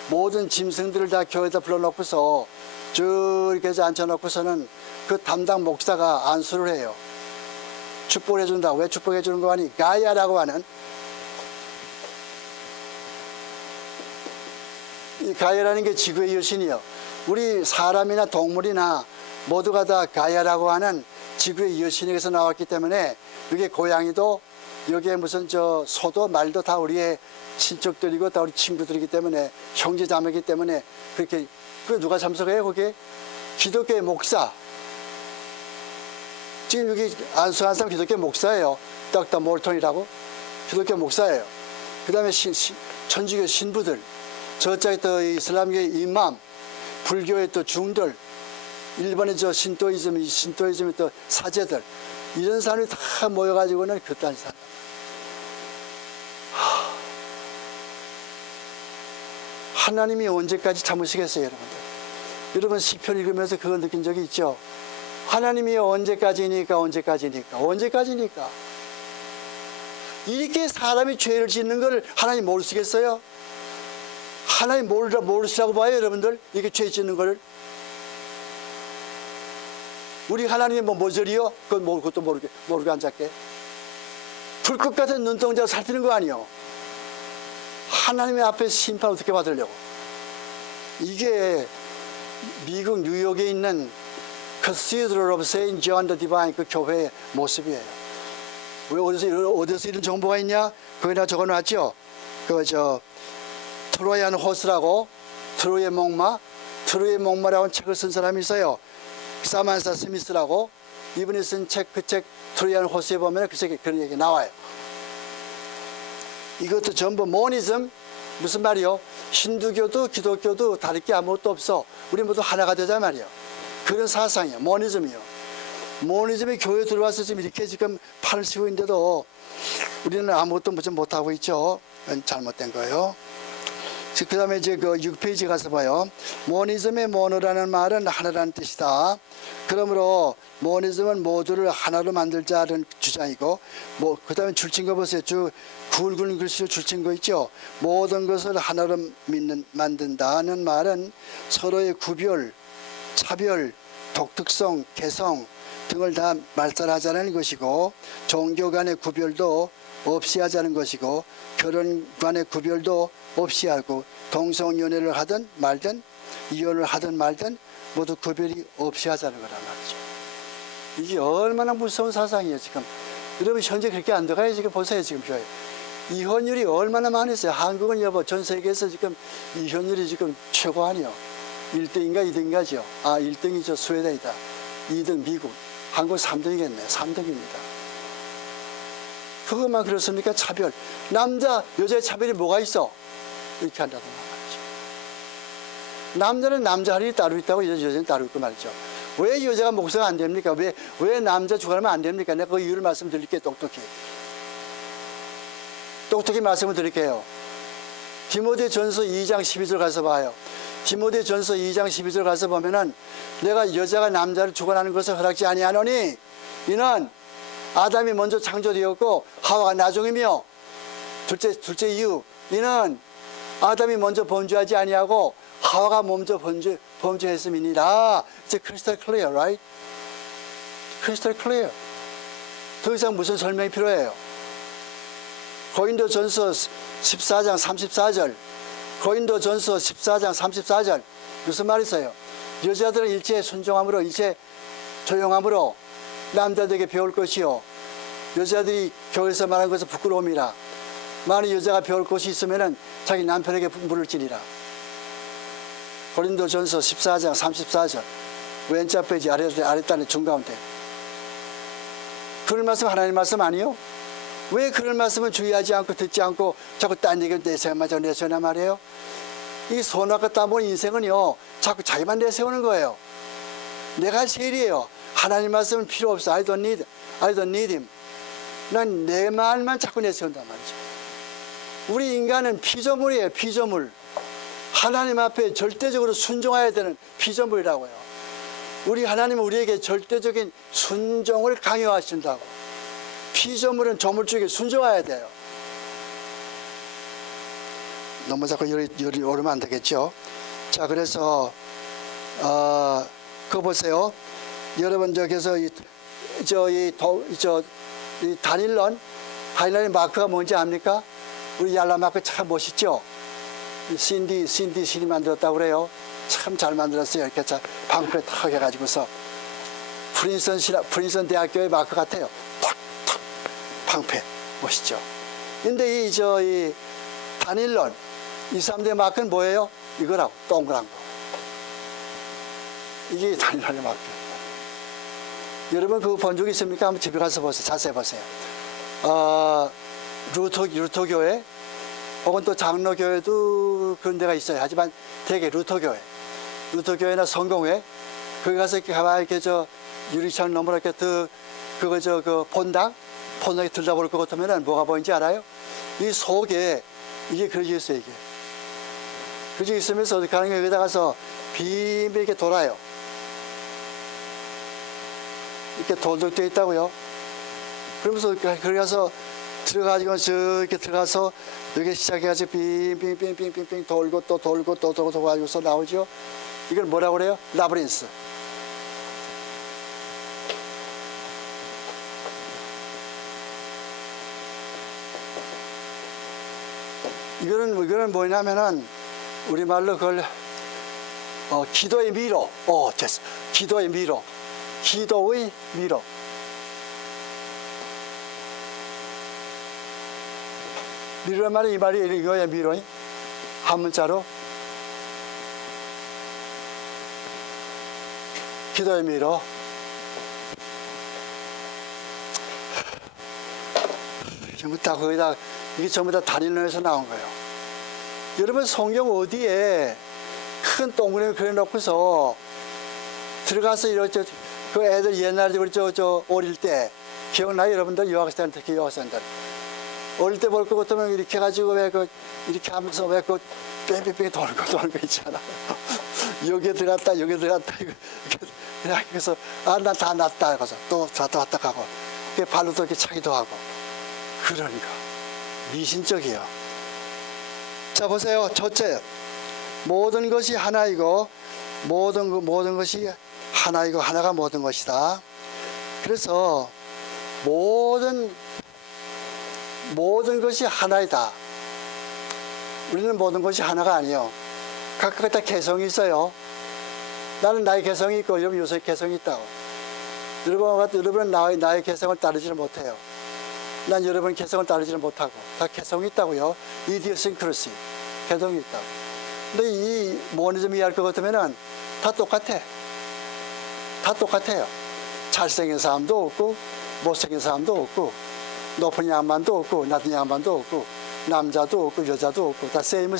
모든 짐승들을 다 교회에다 불러놓고서 쭉 이렇게 앉혀놓고서는 그 담당 목사가 안수를 해요. 축복을 해준다. 왜 축복해 주는 거 아니? 가야라고 하는 이 가야라는 게 지구의 여신이요. 우리 사람이나 동물이나 모두가 다 가야라고 하는 지구의 여신에게서 나왔기 때문에 이게 고양이도 여기에 무슨 소도 말도 다 우리의 친척들이고 다 우리 친구들이기 때문에 형제 자매이기 때문에 그렇게 그 누가 참석해요 거기에? 기독교의 목사. 지금 여기 안수한 사람 기독교 목사예요. 닥터 몰턴이라고 기독교 목사예요. 그 다음에 천주교 신부들, 저쪽에 또 이슬람교의 이맘, 불교의 또 중들, 일본의 신도이즘의 또 사제들, 이런 사람이 다 모여가지고는 그딴 사람. 하나님이 언제까지 참으시겠어요, 여러분들? 여러분 시편 읽으면서 그거 느낀 적이 있죠? 하나님이 언제까지니까. 이렇게 사람이 죄를 짓는 걸 하나님 모르시겠어요? 하나님 모르시라고 봐요, 여러분들? 이렇게 죄 짓는 거를. 우리 하나님이 뭐 모조리요? 그것도 모르게 앉았게. 불꽃 같은 눈동자로 살피는 거 아니요? 하나님의 앞에 심판 어떻게 받으려고? 이게 미국 뉴욕에 있는 Cathedral of St. John the Divine 그 교회의 모습이에요. 왜 어디서 이런 정보가 있냐? 거기다 적어놨죠? 트로이안 호스라고, 트로이의 목마라고 책을 쓴 사람이 있어요. 사만사 스미스라고. 이분이 쓴 그 책 트로이안 호스에 보면 그 책에 그런 얘기 나와요. 이것도 전부 모니즘, 무슨 말이요? 힌두교도 기독교도 다를 게 아무것도 없어. 우리 모두 하나가 되자 말이요. 그런 사상이요. 모니즘이요. 모니즘이 교회 들어와서 지금 이렇게 지금 팔을 치고 있는데도 우리는 아무것도 못하고 있죠. 잘못된 거예요. 그 다음에 이제 그 6페이지 가서 봐요. 모니즘의 모노라는 말은 하나라는 뜻이다. 그러므로 모니즘은 모두를 하나로 만들자는 주장이고, 그 다음에 줄친 거 보세요. 굵은 글씨로 줄친 거 있죠. 모든 것을 하나로 만든다는 말은 서로의 구별, 차별, 독특성, 개성 등을 다 말살하자는 것이고, 종교 간의 구별도 없이 하자는 것이고, 결혼 간의 구별도 없이 하고, 동성연애를 하든 말든 이혼을 하든 말든 모두 구별이 없이 하자는 거란 말이죠. 이게 얼마나 무서운 사상이에요. 지금 여러분 현재 그렇게 안 들어가요. 지금 보세요. 지금 교회 이혼율이 얼마나 많이 있어요. 한국은 여보 전 세계에서 지금 이혼율이 지금 최고 아니요. 1등인가 2등인가죠. 1등이죠. 스웨덴이다. 2등 미국. 한국 3등이겠네. 3등입니다. 그것만 그렇습니까? 차별. 남자, 여자의 차별이 뭐가 있어? 이렇게 한다는 말이죠. 남자는 남자 할 일이 따로 있다고 여자는 따로 있고 말이죠. 왜 여자가 목사가 안 됩니까? 왜 남자 주관하면 안 됩니까? 내가 그 이유를 말씀드릴게요. 똑똑히 말씀을 드릴게요. 디모데전서 2장 12절 가서 봐요. 디모데전서 2장 12절 가서 보면은 내가 여자가 남자를 주관하는 것을 허락지 아니하노니 이는 아담이 먼저 창조되었고 하와가 나중이며 둘째 이유 이는 아담이 먼저 범죄하지 아니하고 하와가 먼저 범죄했음이니라. 이제 crystal clear, right? crystal clear. 더 이상 무슨 설명이 필요해요? 고린도전서 14장 34절. 고린도전서 14장 34절. 무슨 말이 있어요? 여자들은 일체 순종함으로 일체 조용함으로 남자들에게 배울 것이요. 여자들이 교회에서 말한 것은 부끄러움이라. 만약 여자가 배울 것이 있으면 자기 남편에게 물을지니라. 고린도전서 14장 34절. 왼쪽 페이지 아랫단의 중가운데. 그럴 말씀 하나님 말씀 아니요? 왜 그럴 말씀을 주의하지 않고 듣지 않고 자꾸 딴 얘기를 내세워만 내세우나 말이에요? 이 손아까 따본 인생은요 자꾸 자기만 내세우는 거예요. 내가 제일이에요. 하나님 말씀은 필요 없어. I don't need him. 난 내 말만 자꾸 내세운단 말이죠. 우리 인간은 피조물이에요. 피조물. 하나님 앞에 절대적으로 순종해야 되는 피조물이라고요. 우리 하나님은 우리에게 절대적인 순종을 강요하신다고. 피조물은 조물주에게 순종해야 돼요. 너무 자꾸 열이 오르면 안 되겠죠. 자, 그래서 그거 보세요. 여러분 저기서 이 다닐런의 마크가 뭔지 압니까? 우리 얄라 마크 참 멋있죠. 신디 신이 만들었다고 그래요. 참 잘 만들었어요. 이렇게 방패 탁 해가지고서 프린스턴 대학교의 마크 같아요. 탁탁 방패 멋있죠. 근데 이 다닐런 이 사람들의 마크는 뭐예요? 이거라고 동그란 거. 이게 다닐런의 마크. 여러분 그거 본 적 있습니까? 한번 집에 가서 보세요. 자세히 보세요. 루터교회 혹은 또 장로교회도 그런 데가 있어요. 하지만 대개 루터교회나 성공회 거기 가서 이렇게 가만히 이렇게 유리창 너머로 이렇게 그 본당에 들다볼 것 같으면 뭐가 보이는지 알아요? 이 속에 이게 그려져 있어요. 이게 그려져 있으면서 어떻게 하는 게 여기다 가서 비밀하게 돌아요. 이렇게 돌돌 돼 있다고요. 그러면서 거기 가서 들어가지고 저렇게 들어가서 여기 시작해가지고 빙빙빙빙빙 돌고 또 돌고 또 돌고 가지고서 나오죠. 이걸 뭐라고 그래요? 라브린스. 이거는 뭐냐면은 우리말로 그걸 기도의 미로. 됐어. 기도의 미로. 미로란 말이 이 말이 이거야. 미로. 한문자로 기도의 미로. 전부 다 거기다 이게 전부 다 다닐런에서 나온 거예요. 여러분 성경 어디에 큰 동그라미 그려놓고서 들어가서 이렇게 그 애들 옛날에 우리 저 어릴 때 기억나요? 여러분들 유학생 특히 유학생들 어릴 때 볼 것 같으면 이렇게 해가지고 왜 이렇게 하면서 왜 뺑뺑뺑 돌고 있잖아. 여기에 들어갔다 여기에 들어갔다 그냥 그래서 난 다 났다 그래서 또 왔다 가고 발로도 이렇게 차기도 하고 그러니까 미신적이요. 자 보세요. 첫째 모든 것이 하나이고 모든 것이 하나이고 하나가 모든 것이다. 그래서 모든 것이 하나이다. 우리는 모든 것이 하나가 아니에요. 각각 다 개성이 있어요. 나는 나의 개성이 있고 여러분 요새 개성이 있다고. 여러분은 나의 개성을 따르지를 못해요. 난 여러분 개성을 따르지를 못하고 다 개성이 있다고요. 이디어싱크러시 개성이 있다고. 근데 이 모니즘 이해할 것 같으면은 다 똑같아. 다 똑같아요. 잘생긴 사람도 없고 못생긴 사람도 없고 높은 양반도 없고 낮은 양반도 없고 남자도 없고 여자도 없고 다 세이모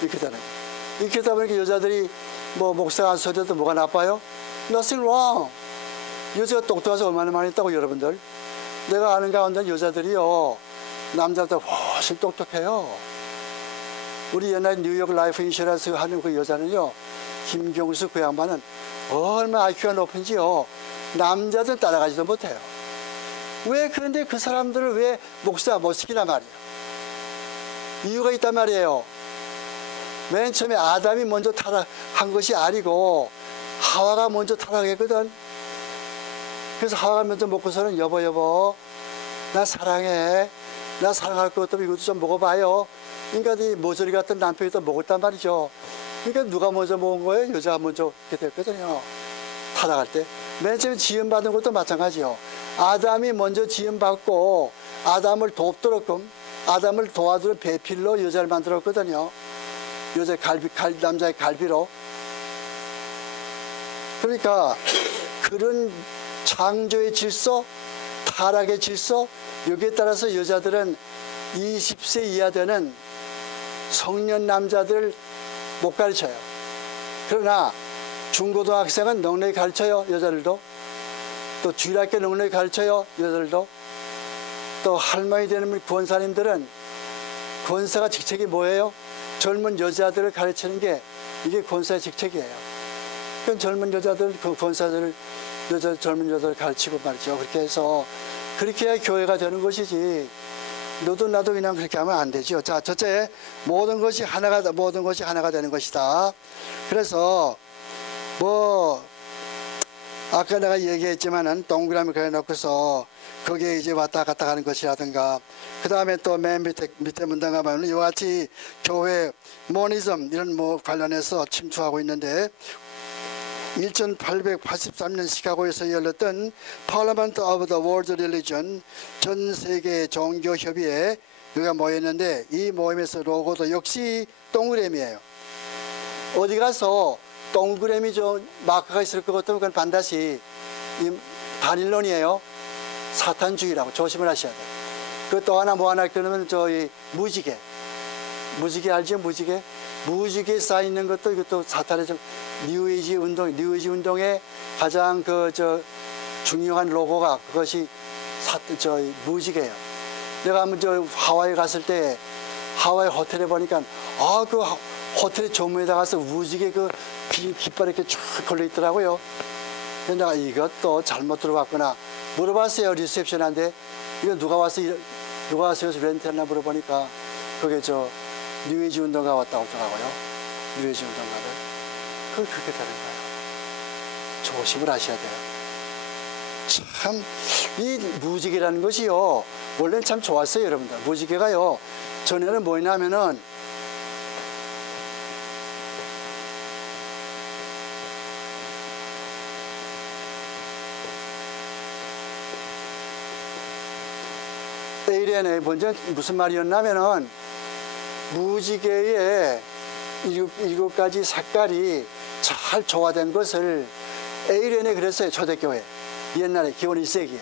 이렇게 되는 거예요. 이렇게 되다 보니까 여자들이 뭐 목사가 한 소리도 뭐가 나빠요? Nothing wrong. 여자가 똑똑해서 얼마나 많이 있다고 여러분들. 내가 아는 가운데 여자들이요 남자보다 훨씬 똑똑해요. 우리 옛날 뉴욕 라이프 인슈런스 하는 그 여자는요 김경수 그 양반은 얼마나 IQ가 높은지요 남자들 따라가지도 못해요. 왜 그런데 그 사람들을 왜 목사 못 시키나 말이에요. 이유가 있단 말이에요. 맨 처음에 아담이 먼저 타락한 것이 아니고 하와가 먼저 타락했거든. 그래서 하와가 먼저 먹고서는 여보 나 사랑해. 나 사랑할 것 같으면 이것도 좀 먹어봐요. 그러니까 이 모조리 같은 남편이 또 먹었단 말이죠. 그러니까 누가 먼저 먹은 거예요? 여자가 먼저 이렇게 됐거든요. 타락할 때. 맨 처음에 지음받은 것도 마찬가지요. 아담이 먼저 지음받고 아담을 돕도록끔 아담을 도와주는 배필로 여자를 만들었거든요. 여자 남자의 갈비로. 그러니까 그런 창조의 질서, 타락의 질서, 여기에 따라서 여자들은 20세 이하 되는 성년 남자들 못 가르쳐요. 그러나 중고등학생은 넉넉히 가르쳐요. 여자들도. 또 주일학교 넉넉히 가르쳐요. 여자들도. 또 할머니 되는 우리 권사님들은 권사가 직책이 뭐예요? 젊은 여자들을 가르치는 게 이게 권사의 직책이에요. 그러니까 젊은 여자들, 그 권사들을 젊은 여자들을 가르치고 말이죠. 그렇게 해서 그렇게 해야 교회가 되는 것이지. 너도 나도 그냥 그렇게 하면 안 되죠. 자, 첫째, 모든 것이 하나가 되는 것이다. 그래서 아까 내가 얘기했지만은 동그라미 그려놓고서 거기에 이제 왔다 갔다 가는 것이라든가, 그 다음에 또 맨 밑에 문단 가면 이와 같이 교회 모니즘 이런 관련해서 침투하고 있는데, 1883년 시카고에서 열렸던 Parliament of the World Religion 전 세계 종교 협의회 그가 모였는데, 이 모임에서 로고도 역시 동그라미예요. 어디 가서 동그라미 좀 마크가 있을 것 같으면 그건 반드시 이 단일론이에요. 사탄주의라고 조심을 하셔야 돼요. 그 또 하나 하나 그러면 저희 무지개 알죠? 무지개에 쌓여 있는 것도 이것도 사탄의 뉴에이지 운동의 가장 중요한 로고가 그것이 무지개예요. 내가 한번 하와이 갔을 때 하와이 호텔에 보니까 그 호텔 조문에다 가서 무지개 깃발이 이렇게 쫙 걸려 있더라고요. 그래서 내가 이것도 잘못 들어봤구나 물어봤어요. 리셉션한테 이거 누가 와서 여기서 렌트했나 물어보니까 그게 뉴에이지 운동가 왔다고 하더라고요. 뉴에이지 운동가를. 그렇게 되는 거예요. 조심을 하셔야 돼요. 참 이 무지개라는 것이요 원래는 참 좋았어요. 여러분들 무지개가요 전에는 뭐냐면은 에이리언에 먼저 무슨 말이었냐면은 무지개의 7가지 색깔이 잘 조화된 것을 에이리언에 그랬어요. 초대교회 옛날에 기원 1세기에.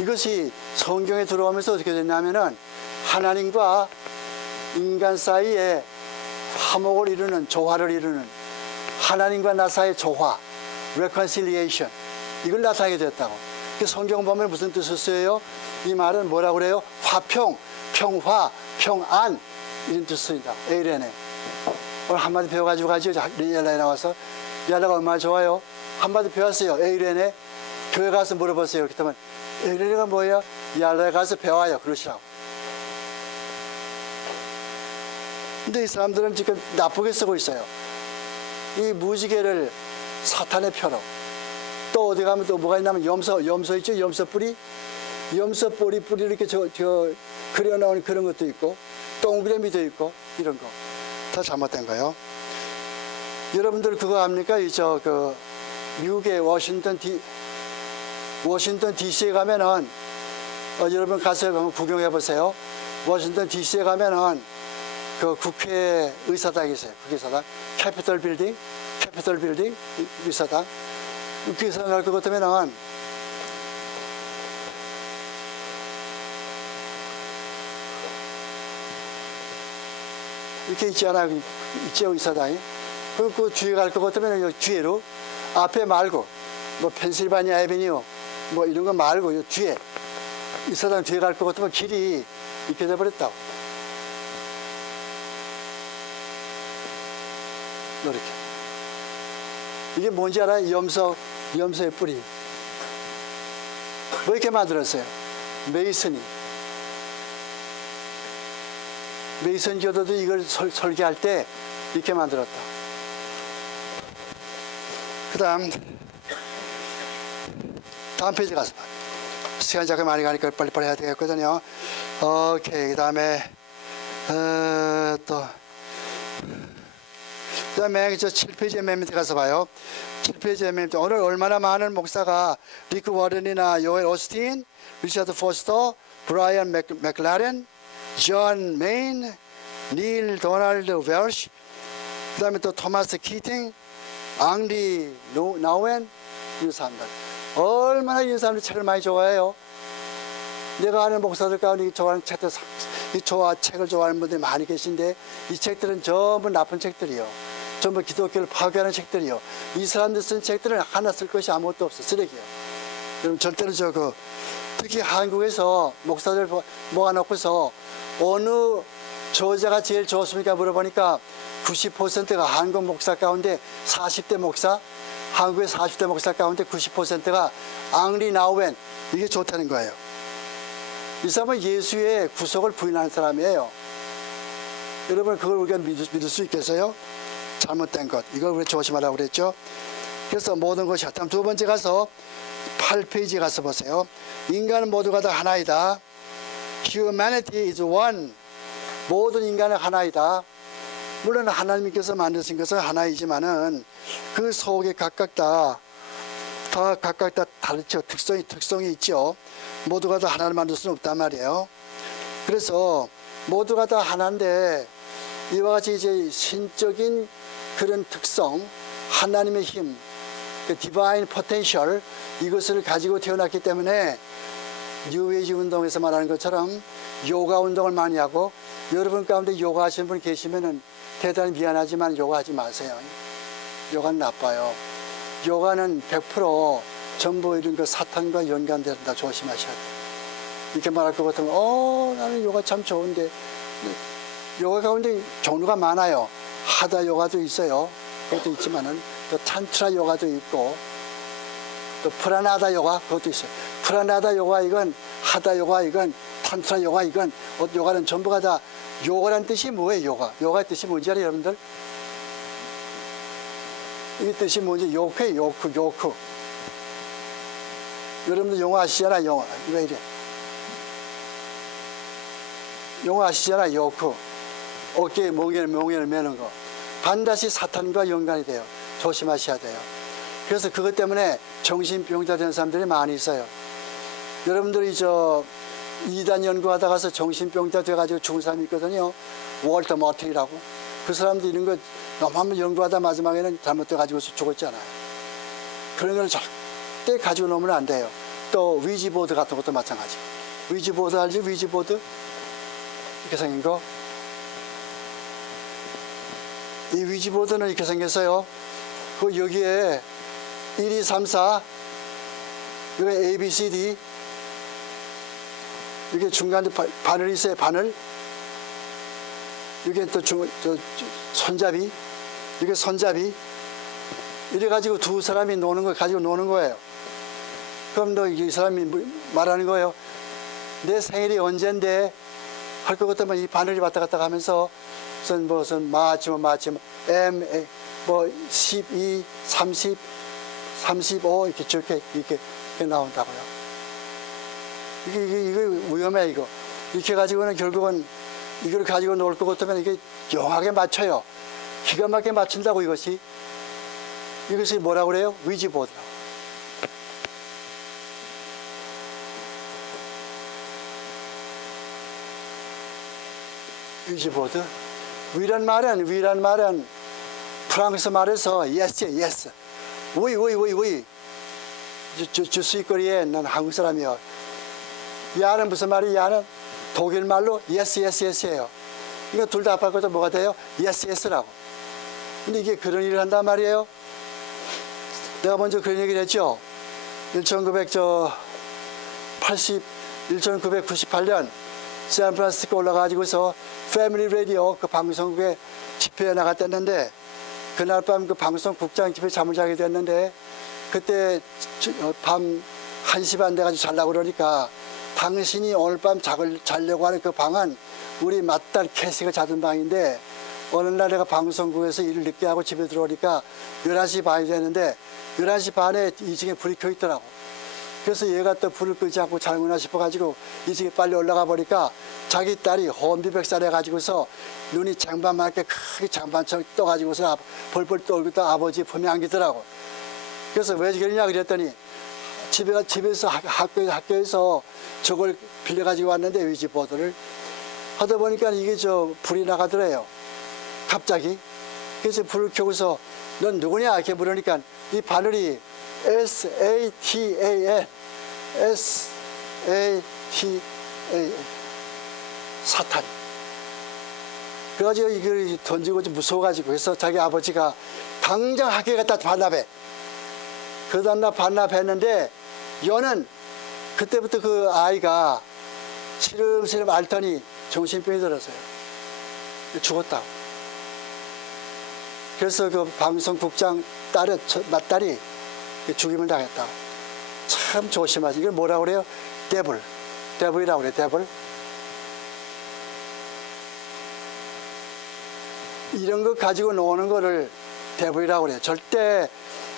이것이 성경에 들어오면서 어떻게 됐냐면은 하나님과 인간 사이에 화목을 이루는, 조화를 이루는 하나님과 나 사이의 조화, reconciliation, 이걸 나타내게 됐다고. 그 성경 보면 무슨 뜻을 써요? 이 말은 뭐라고 그래요? 화평, 평화, 평안, 이런 뜻입니다. 에이레네. 오늘 한마디 배워가지고 가죠. 리엘라에 나와서. 리엘라가 얼마나 좋아요? 한마디 배웠어요. 에이레네. 교회 가서 물어보세요. 그렇다면 에이레네가 뭐예요? 리엘라에 가서 배워요. 그러시라고. 근데 이 사람들은 지금 나쁘게 쓰고 있어요. 이 무지개를 사탄의 표로. 또 어디 가면 또 뭐가 있냐면 염소 있죠? 염소 뿌리? 염소 뿌리 이렇게 그려 나오는 그런 것도 있고, 동그라미도 있고, 이런 거. 다 잘못된 거예요. 여러분들 그거 압니까? 미국의 워싱턴 DC에 가면은, 여러분 가서 구경해 보세요. 워싱턴 DC에 가면은, 그 국회 의사당이 있어요. 국회의사당. 캐피털 빌딩 의사당. 국회의사당 갈 것 같으면은, 이렇게 있지 않아요? 있죠, 의사당이. 그 뒤에 갈 것 같으면 요 뒤에로, 앞에 말고, 뭐 펜실바니아 애비뉴, 뭐 이런 거 말고, 요 뒤에, 의사당 뒤에 갈 것 같으면 길이 이렇게 돼버렸다고. 이렇게. 이게 뭔지 알아요? 염소의 뿌리. 뭐 이렇게 만들었어요? 메이슨 교도도 이걸 설계할 때 이렇게 만들었다. 다음 페이지 가서 봐. 시간이 잠깐 많이 가니까 빨리빨리 해야 되겠거든요. 오케이. 그 다음에 그 다음에 7페이지의 맨 밑에 가서 봐요. 7페이지의 맨 밑에 오늘 얼마나 많은 목사가 리크 워런이나 요엘 오스틴, 리차드 포스터, 브라이언 맥라렌, 존 메인, 닐 도널드 웰시, 그 다음에 또 토마스 키팅, 앙리 나우엔, 이 사람들. 얼마나 이 사람들이 책을 많이 좋아해요. 내가 아는 목사들 가운데 좋아하는 책들, 책을 좋아하는 분들이 많이 계신데 이 책들은 전부 나쁜 책들이요. 전부 기독교를 파괴하는 책들이요. 이 사람들 쓴 책들은 하나 쓸 것이 아무것도 없어. 쓰레기요. 여러분 절대로 특히 한국에서 목사들 모아놓고서 어느 저자가 제일 좋습니까? 물어보니까 90%가 한국 목사 가운데 40대 목사, 한국의 40대 목사 가운데 90%가 앙리 나우엔, 이게 좋다는 거예요. 이 사람은 예수의 구속을 부인하는 사람이에요. 여러분 그걸 우리가 믿을 수 있겠어요? 잘못된 것, 이걸 우리 조심하라고 그랬죠. 그래서 모든 것이 다음 두 번째 가서 8페이지 가서 보세요. 인간은 모두가 다 하나이다. Humanity is one. 모든 인간은 하나이다. 물론 하나님께서 만드신 것은 하나이지만은 그 속에 각각 다 다르죠. 특성이 있죠. 모두가 다 하나를 만들 수는 없단 말이에요. 그래서 모두가 다 하나인데 이와 같이 이제 신적인 그런 특성, 하나님의 힘, 그 디바인 포텐셜, 이것을 가지고 태어났기 때문에 뉴에이지 운동에서 말하는 것처럼 요가 운동을 많이 하고, 여러분 가운데 요가 하시는 분 계시면은 대단히 미안하지만 요가 하지 마세요. 요가는 나빠요. 요가는 100% 전부 이런 거 사탄과 연관된다. 조심하셔야 돼요. 이렇게 말할 것 같으면 나는 요가 참 좋은데, 요가 가운데 종류가 많아요. 하다 요가도 있어요. 그것도 있지만은 또 탄트라 요가도 있고, 또 프라나다 요가 그것도 있어요. 프라나다 요가 이건, 하다 요가 이건, 탄트라 요가 이건, 요가는 전부가 다, 요가란 뜻이 뭐예요? 요가의 뜻이 뭔지 알아요, 여러분들? 이 뜻이 뭔지, 요크. 여러분들 영어 아시잖아, 영어. 왜 이래? 영어 아시잖아, 요크. 어깨에 몽개를 매는 거. 반드시 사탄과 연관이 돼요. 조심하셔야 돼요. 그래서 그것 때문에 정신병자 된 사람들이 많이 있어요. 여러분들이 이단 연구하다 가서 정신병자 돼가지고 죽은 사람이 있거든요. 월터 머틀이라고. 그 사람도 이런 거 너무 한번 연구하다 마지막에는 잘못돼가지고 죽었잖아요. 그런 걸 절대 가지고 놓으면 안 돼요. 또 위지보드 같은 것도 마찬가지. 위지보드 알지? 위지보드? 이렇게 생긴 거. 이 위지보드는 이렇게 생겼어요. 그 여기에 1, 2, 3, 4 여기 A, B, C, D 이게 중간에 바늘이 있어요. 바늘. 이게 또 손잡이. 이게 손잡이. 이래 가지고 두 사람이 노는 걸 가지고 노는 거예요. 그럼 너 이 사람이 말하는 거예요. 내 생일이 언젠데 할 것 같으면 이 바늘이 왔다 갔다 하면서 무슨 마침 M 뭐 12, 30, 35 이렇게 이렇게 나온다고요. 이게 위험해 이거. 이렇게 가지고는 결국은 이걸 가지고 놀 것 같으면 이게 영하게 맞춰요. 기가 막히게 맞춘다고 이것이. 이것이 뭐라고 그래요? 위지보드. 위지보드. 위란 말은 프랑스 말에서 yes. 위. 주스거리에 난 한국 사람이요. 야는 무슨 말이 야는 독일 말로 yes예요. 이거 둘 다 바꿔서 뭐가 돼요? yes라고. 근데 이게 그런 일을 한단 말이에요. 내가 먼저 그런 얘기를 했죠. 1998년 샌프란시스코 올라가지고서 패밀리 라디오 그 방송국에 집회에 나갔댔는데 그날 밤 그 방송국장 집에 잠을 자게 됐는데 그때 밤 1시 반 돼가지고 자려고 그러니까 당신이 오늘 밤 자려고 하는 그 방은 우리 맏딸 캐시가 자던 방인데 어느 날 내가 방송국에서 일을 늦게 하고 집에 들어오니까 11시 반이 되는데 11시 반에 2층에 불이 켜 있더라고. 그래서 얘가 또 불을 끄지 않고 자는구나 싶어가지고 2층에 빨리 올라가 보니까 자기 딸이 혼비백산 해가지고서 눈이 장반만하게 크게 장반처럼 떠가지고서 벌벌 떨고 또 아버지 품에 안기더라고. 그래서 왜 그러냐 그랬더니 집에서 학교에서 저걸 빌려가지고 왔는데 위지보드를 하다 보니까 이게 불이 나가더래요. 갑자기. 그래서 불을 켜고서 넌 누구냐 이렇게 물으니까 이 바늘이 SATAN 사탄. 그래가지고 이걸 던지고 좀 무서워가지고 그래서 자기 아버지가 당장 학교에 갖다 반납해. 그 다음날 반납했는데 여는 그때부터 그 아이가 시름시름 앓더니 정신병이 들었어요. 죽었다고. 그래서 그 방송국장 맏딸이 죽임을 당했다고. 참 조심하지. 이걸 뭐라고 그래요? 데블이라고 그래요. 데블. 이런 거 가지고 노는 거를 데블이라고 그래요. 절대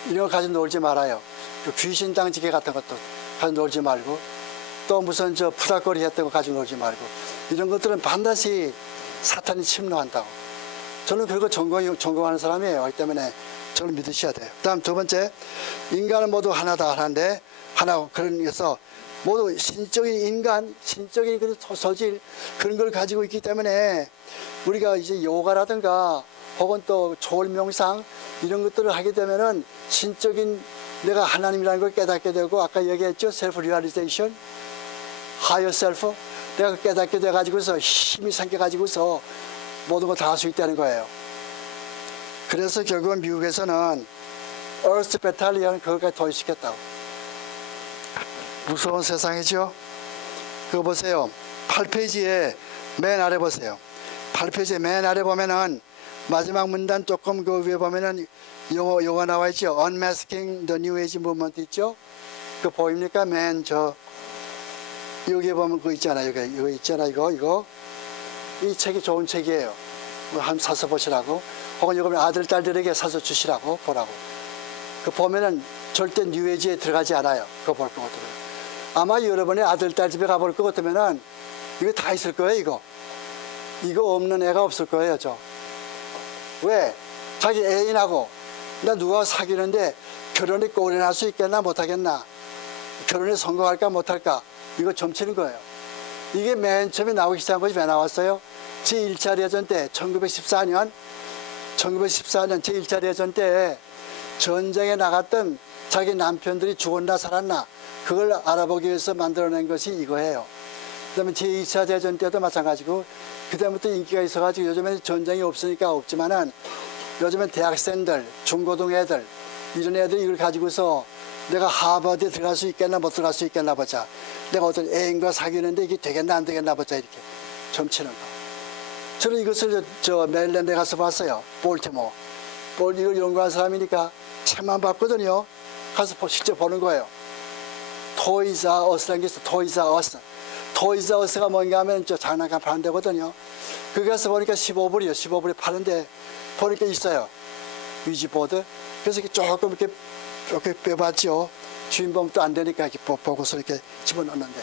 이런 거 가지고 놀지 말아요. 그 귀신 당지개 같은 것도 가지고 놀지 말고 또 무슨 푸닥거리 했던 거 가지고 놀지 말고 이런 것들은 반드시 사탄이 침노한다고. 저는 그거 전공하는 사람이에요. 그렇기 때문에 저를 믿으셔야 돼요. 다음 두 번째, 인간은 모두 하나다 하나인데 그래서 모두 신적인 인간, 신적인 그런 소질 그런 걸 가지고 있기 때문에 우리가 이제 요가라든가 혹은 또 초월명상 이런 것들을 하게 되면은 신적인 내가 하나님이라는 걸 깨닫게 되고 아까 얘기했죠. 셀프 리얼리제이션, 하이어 셀프. 내가 깨닫게 돼가지고서 힘이 생겨가지고서 모든 걸 다 할 수 있다는 거예요. 그래서 결국은 미국에서는 Earth Battalion 그것까지 도입시켰다고. 무서운 세상이죠. 그거 보세요. 8페이지에 맨 아래 보세요. 8페이지에 맨 아래 보면은 마지막 문단 조금 그 위에 보면은 영어 나와 있죠. Unmasking the New Age Movement 있죠. 그 보입니까? 맨 여기 보면 그거 있잖아요. 이거 있잖아. 이거. 이 책이 좋은 책이에요. 한번 사서 보시라고. 혹은 이거 아들, 딸들에게 사서 주시라고 보라고. 그 보면은 절대 뉴에이지에 들어가지 않아요. 그거 볼 것 같으면. 아마 여러분의 아들, 딸 집에 가볼 것 같으면은 이거 다 있을 거예요, 이거 없는 애가 없을 거예요, 왜? 자기 애인하고 나 누가 사귀는데 결혼에 꼴이날 수 있겠나 못하겠나? 결혼에 성공할까 못할까? 이거 점치는 거예요. 이게 맨 처음에 나오기 시작한 것이 왜 나왔어요? 제1차 대전 때 1914년 제1차 대전 때 전쟁에 나갔던 자기 남편들이 죽었나 살았나 그걸 알아보기 위해서 만들어낸 것이 이거예요. 그 다음에 제2차 대전 때도 마찬가지고 그 다음부터 인기가 있어가지고 요즘에는 전쟁이 없으니까 없지만은 요즘엔 대학생들, 중고등 애들 이런 애들이 이걸 가지고서 내가 하버드에 들어갈 수 있겠나 못 들어갈 수 있겠나 보자. 내가 어떤 애인과 사귀는데 이게 되겠나 안 되겠나 보자 이렇게 점치는 거. 저는 이것을 저 메릴랜드에 가서 봤어요. 볼티모어. 이걸 연구한 사람이니까 책만 봤거든요. 가서 직접 보는 거예요. 토이즈 어스라는 게 있어. 토이즈 어스. 토이즈 어스가 뭔가 하면 저 장난감 파는 데거든요. 거기 가서 보니까 15불이요. 15불에 파는데 보니까 있어요. 위지보드. 그래서 이렇게 조금 이렇게 빼봤죠. 주인공도 안 되니까 이렇게 보고서 이렇게 집어넣는데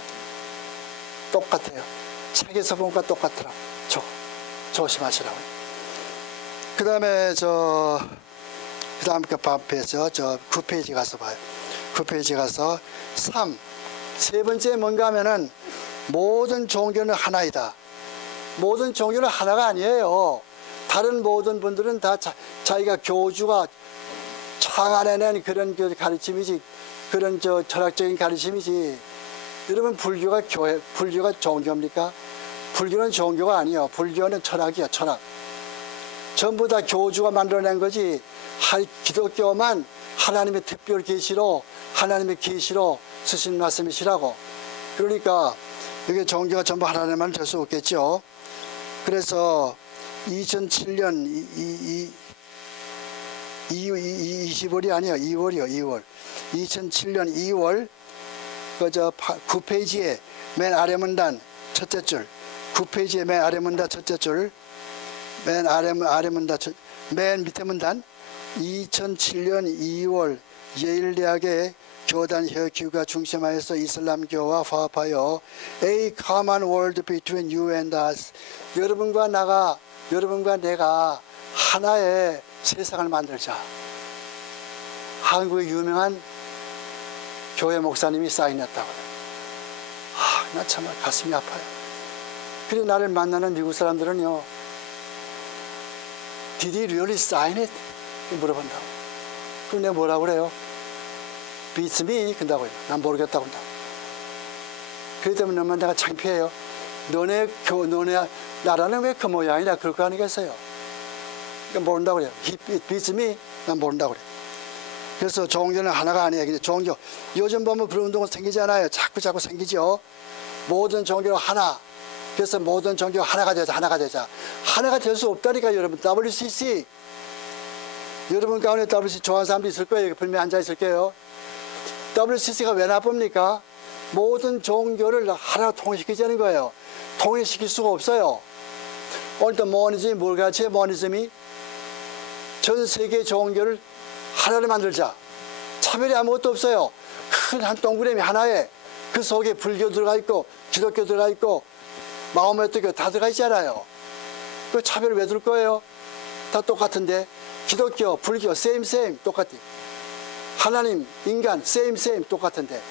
똑같아요. 책에서 본 것과 똑같더라고. 조심하시라고요. 그 다음에 그 다음 그 밥에서 9페이지 가서 봐요. 9페이지 가서 3. 세 번째 뭔가 하면은 모든 종교는 하나이다. 모든 종교는 하나가 아니에요. 다른 모든 분들은 다 자기가 교주가 창안해낸 그런 가르침이지, 그런 철학적인 가르침이지. 여러분, 불교가 종교입니까? 불교는 종교가 아니에요. 불교는 철학이에요, 철학. 전부 다 교주가 만들어낸 거지. 기독교만 하나님의 특별 계시로, 하나님의 계시로 쓰신 말씀이시라고. 그러니까 이게 종교가 전부 하나님만 될 수 없겠죠. 그래서 2007년 20월이 아니에요. 2월이요. 2월. 2007년 2월 9페이지에 맨 아래 문단 첫째 줄. 9페이지에 맨 아래 문단 첫째 줄. 맨 아래 문단 맨 밑에 문단 2007년 2월 예일대학의 교단 혁유가 중심하여서 이슬람교와 화합하여 A common world between you and us. 여러분과 내가 하나의 세상을 만들자. 한국의 유명한 교회 목사님이 사인했다고. 나 정말 가슴이 아파요. 그리고 나를 만나는 미국 사람들은요, Did he really sign it? 물어본다고. 그럼 내가 뭐라고 그래요? Beats me? 근다고요. 난 모르겠다고 한다고. 그렇기 때문에 너만 내가 창피해요. 너네 나라는 왜 그 모양이냐 그럴 거 아니겠어요? 그러니까 모른다고 그래요. It beats me? 난 모른다고 그래요. 그래서 종교는 하나가 아니에요. 근데 종교, 요즘 보면 그런 운동은 생기잖아요. 자꾸 생기죠. 모든 종교는 하나. 그래서 모든 종교가 하나가 되자. 하나가 될 수 없다니까, 여러분. WCC. 여러분 가운데 WCC 좋아하는 사람도 있을 거예요. 분명히 앉아 있을 거예요. WCC가 왜 나쁩니까? 모든 종교를 하나 통일시키자는 거예요. 통일시킬 수가 없어요. 오늘도 모니즘이 뭘 가르쳐요? 모니즘이 전 세계 종교를 하나를 만들자. 차별이 아무것도 없어요. 큰 한 동그라미 하나에 그 속에 불교 들어가 있고 기독교 들어가 있고 마음의 뜻 다 들어가 있잖아요. 그 차별을 왜 둘 거예요? 다 똑같은데. 기독교, 불교, same 똑같아. 하나님, 인간, same 똑같은데.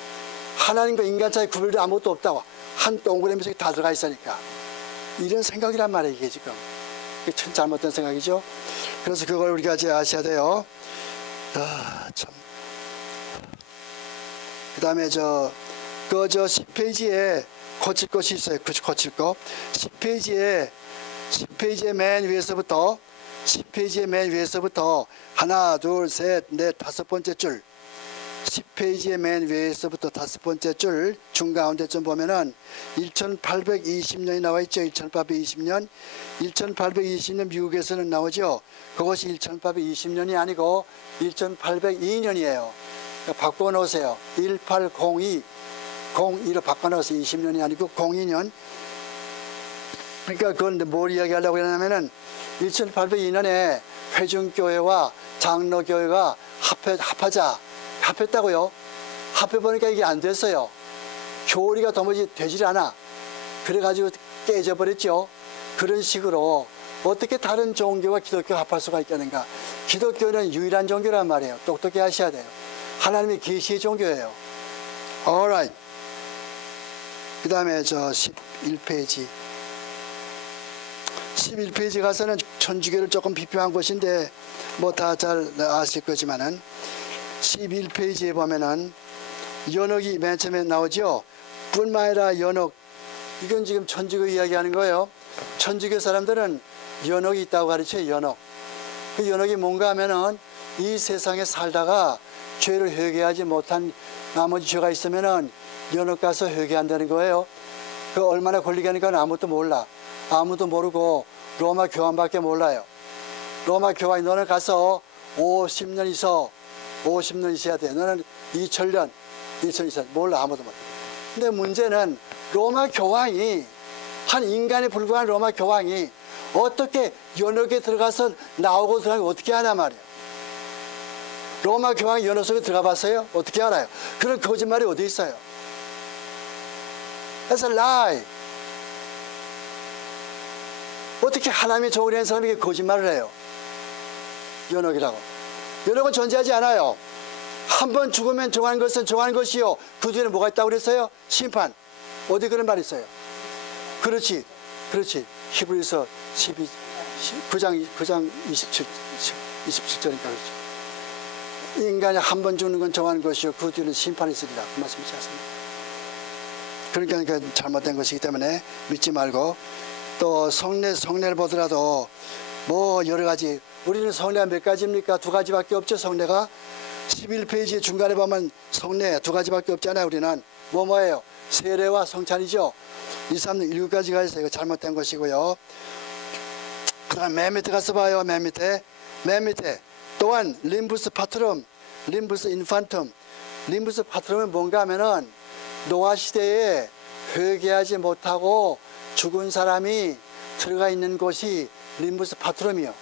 하나님과 인간 사이 구별이 아무것도 없다고. 한 동그라미 속에 다 들어가 있으니까. 이런 생각이란 말이에요, 이게 지금. 이게 참 잘못된 생각이죠. 그래서 그걸 우리가 이제 아셔야 돼요. 참. 그 다음에 10페이지에 고칠 것이 있어요. 고칠 거. 10페이지에 맨 위에서부터 10페이지의 맨 위에서부터 하나, 둘, 셋, 넷, 다섯 번째 줄. 10페이지의 맨 위에서부터 다섯 번째 줄 중가운데쯤 보면은 1820년이 나와 있죠. 1820년. 1820년 미국에서는 나오죠. 그것이 1820년이 아니고 1802년이에요. 바꿔 놓으세요. 1802. 02로 바꿔 놓으세요. 20년이 아니고 02년. 그러니까 그건 뭘 이야기하려고 하냐면은 1802년에 회중교회와 장로교회가 합했다고요. 합해보니까 이게 안 됐어요. 교리가 도무지 되질 않아. 그래가지고 깨져버렸죠. 그런 식으로 어떻게 다른 종교와 기독교가 합할 수가 있겠는가. 기독교는 유일한 종교란 말이에요. 똑똑히 하셔야 돼요. 하나님의 계시의 종교예요. Alright. 그 다음에 11페이지. 11페이지 가서는 천주교를 조금 비평한 것인데 뭐 다 잘 아실 거지만은 11페이지에 보면은 연옥이 맨 처음에 나오죠. 뿐만 아니라 연옥, 이건 지금 천주교 이야기하는 거예요. 천주교 사람들은 연옥이 있다고 가르쳐요. 연옥. 그 연옥이 뭔가 하면은 이 세상에 살다가 죄를 회개하지 못한 나머지 죄가 있으면은 연옥 가서 회개한다는 거예요. 그 얼마나 걸리겠는가 아무도 몰라. 아무도 모르고 로마 교황밖에 몰라요. 로마 교황이 너는 가서 50년 있어야 돼. 너는 2000년 있어야 돼. 몰라. 아무도 몰라. 근데 문제는 로마 교황이 한 인간에 불과한 로마 교황이 어떻게 연옥에 들어가서 나오고 들어가면 어떻게 하냐 말이에요. 로마 교황이 연옥 속에 들어가 봤어요? 어떻게 알아요? 그런 거짓말이 어디 있어요? That's a lie. 어떻게 하나님이 좋으려는 사람에게 거짓말을 해요? 연옥이라고. 연옥은 존재하지 않아요. 한 번 죽으면 정한 것은 정한 것이요. 그 뒤에는 뭐가 있다고 그랬어요? 심판. 어디 그런 말이 있어요? 그렇지. 히브리서 9장 27절이니까 그렇죠. 인간이 한 번 죽는 건 정한 것이요. 그 뒤에는 심판이 있으리라. 그 말씀이지 않습니까? 그러니까 잘못된 것이기 때문에 믿지 말고, 또 성례를 보더라도 뭐 여러 가지, 우리는 성례가 몇 가지입니까? 2가지밖에 없죠. 성례가 11페이지 중간에 보면 성례 2가지밖에 없잖아요. 우리는 뭐예요? 세례와 성찬이죠. 2, 3, 7가지가 있어요. 이거 잘못된 것이고요. 그 다음 맨 밑에 가서 봐요. 맨 밑에 또한 림부스 파트룸, 림부스 인판툼. 림부스 파트룸은 뭔가 하면은 노아 시대에 회개하지 못하고 죽은 사람이 들어가 있는 곳이 림부스 파트룸이요.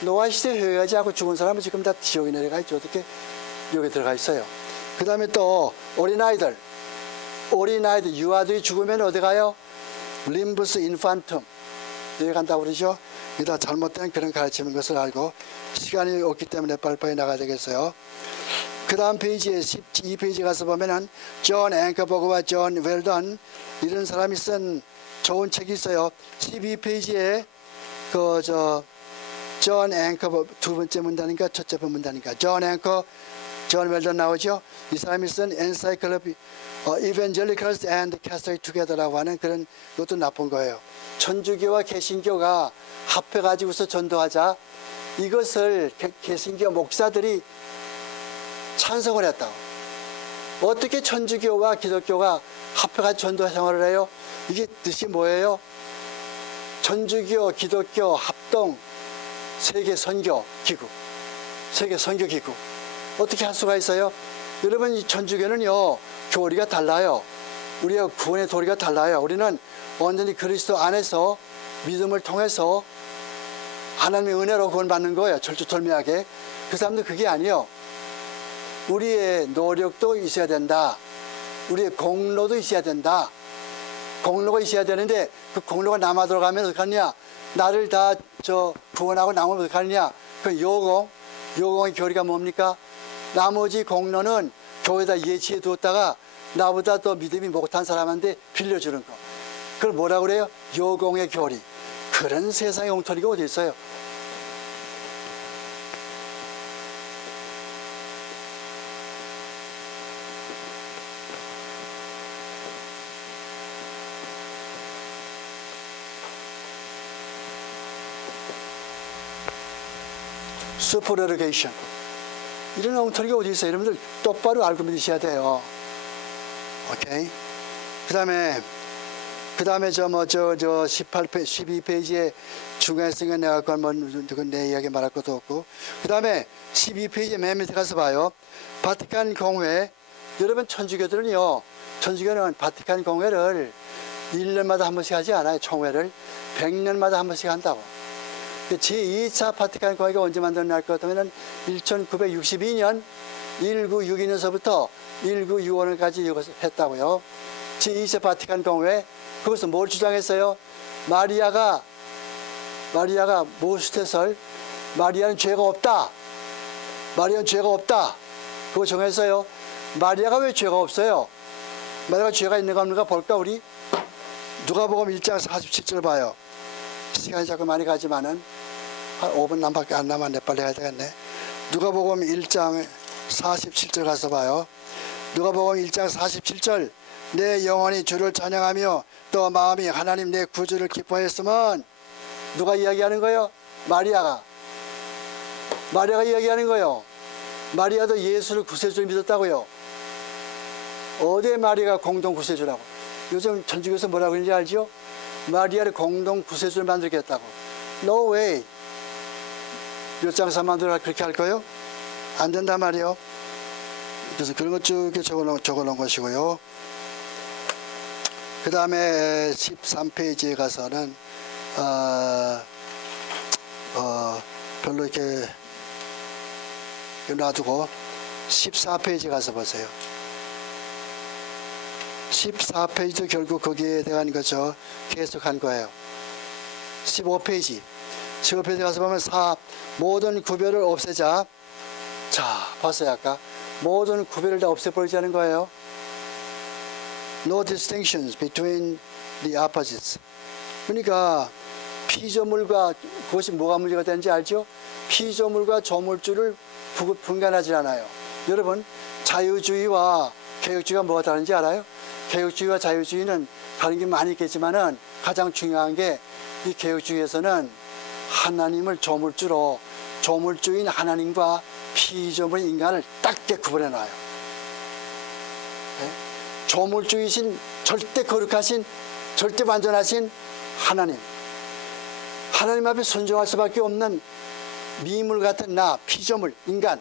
노아 시대에 회개하지 않고 죽은 사람은 지금 다 지옥에 내려가 있죠. 어떻게 여기 들어가 있어요. 그 다음에 또 어린아이들, 유아들이 죽으면 어디 가요? 림부스 인판툼 여기 간다고 그러죠. 이게 다 잘못된 그런 가르침인 것을 알고, 시간이 없기 때문에 빨리빨리 나가야 되겠어요. 그 다음 페이지에 12페이지 가서 보면은 존 앵커버그와 존 웰던 이런 사람이 쓴 좋은 책이 있어요. 12페이지에 존 앵커 두 번째 문단인가 첫째 문단인가 존 앵커 존 웰던 나오죠. 이 사람이 쓴 Encyclopedia Evangelicals and Catholic Together라고 하는 그런 것도 나쁜 거예요. 천주교와 개신교가 합해가지고서 전도하자, 이것을 개신교 목사들이 찬성을 했다고. 어떻게 천주교와 기독교가 합해가지고 전도 생활을 해요? 이게 뜻이 뭐예요? 천주교, 기독교 합동 세계 선교 기구. 어떻게 할 수가 있어요? 여러분, 이 천주교는요, 교리가 달라요. 우리가 구원의 도리가 달라요. 우리는 완전히 그리스도 안에서 믿음을 통해서 하나님의 은혜로 구원받는 거예요. 철두철미하게. 그 사람들 그게 아니에요. 우리의 노력도 있어야 된다. 우리의 공로도 있어야 된다. 공로가 있어야 되는데 그 공로가 남아 들어가면 어떡하냐? 나를 다 구원하고 남으면 어떡하느냐? 그 요공의 교리가 뭡니까? 나머지 공로는 교회에다 예치해 두었다가 나보다 더 믿음이 못한 사람한테 빌려주는 거. 그걸 뭐라고 그래요? 요공의 교리. 그런 세상의 엉터리가 어디 있어요? 슈퍼레르게이션. 이런 엉터리가 어디 있어요? 여러분들 똑바로 알고 믿으셔야 돼요. 오케이. 그 다음에 12페이지에 중간에 쓴 거 내가 내 이야기 말할 것도 없고, 그 다음에 12페이지 맨 밑에 가서 봐요. 바티칸 공회. 여러분, 천주교는 바티칸 공회를 1년마다 한 번씩 하지 않아요. 총회를 100년마다 한 번씩 한다고. 제2차 바티칸 공회가 언제 만들어날 것 같으면 1962년 1962년서부터 1965년까지 이것을 했다고요. 제2차 바티칸 공회. 그것은 뭘 주장했어요? 마리아가 모수태설, 마리아는 죄가 없다. 그거 정했어요. 마리아가 왜 죄가 없어요? 마리아가 죄가 있는가 없는가 볼까 우리? 누가복음 1장 47절 봐요. 시간이 자꾸 많이 가지만은 한 5분 밖에 안 남았네. 빨리 가야 되겠네. 누가복음 1장 47절 가서 봐요. 누가복음 1장 47절. 내 영혼이 주를 찬양하며 또 마음이 하나님 내 구주를 기뻐했으면, 누가 이야기하는 거예요? 마리아가 이야기하는 거예요. 마리아도 예수를 구세주를 믿었다고요. 어디에 마리아가 공동 구세주라고? 요즘 천주교에서 뭐라고 하는지 알죠? 마리아를 공동 구세주를 만들겠다고. No way. 엿장사만들 그렇게 할 거예요? 안 된단 말이에요. 그래서 그런 것 쭉 적어놓은 것이고요. 그 다음에 13페이지에 가서는 별로 이렇게 놔두고 14페이지 가서 보세요. 14페이지도 결국 거기에 대한 거죠. 계속한 거예요. 15페이지 가서 보면 모든 구별을 없애자. 자, 봤어요 아까? 모든 구별을 다 없애버리자는 거예요. No distinctions between the opposites. 그러니까 피조물과 그것이 뭐가 문제가 되는지 알죠? 피조물과 조물주를 분간하지 않아요. 여러분, 자유주의와 개혁주의가 뭐가 다른지 알아요? 개혁주의와 자유주의는 다른 게 많이 있겠지만은 가장 중요한 게 이 개혁주의에서는 하나님을 조물주로, 조물주인 하나님과 피조물인 인간을 딱게 구분해 놔요. 네? 조물주이신 절대 거룩하신 절대 완전하신 하나님, 하나님 앞에 순종할 수밖에 없는 미물 같은 나, 피조물, 인간,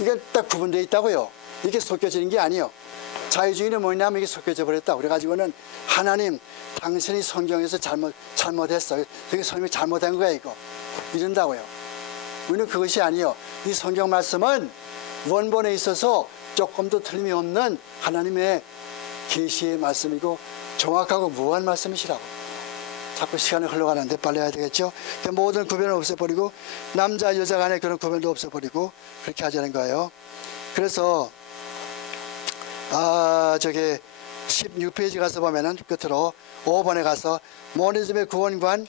이게 딱 구분되어 있다고요. 이게 섞여지는 게 아니에요. 자유주의는 뭐냐면 이게 섞여져 버렸다. 그래가지고는 하나님, 당신이 성경에서 잘못했어. 되게 성경이 잘못한 거야 이거. 이런다고요. 우리는 그것이 아니에요. 이 성경 말씀은 원본에 있어서 조금도 틀림이 없는 하나님의 계시의 말씀이고 정확하고 무한 말씀이시라고. 자꾸 시간이 흘러가는데 빨리 해야 되겠죠. 모든 구별을 없애버리고 남자 여자 간의 그런 구별도 없애버리고 그렇게 하자는 거예요. 그래서 저기 16페이지 가서 보면은 끝으로 5번에 가서 모니즘의 구원관.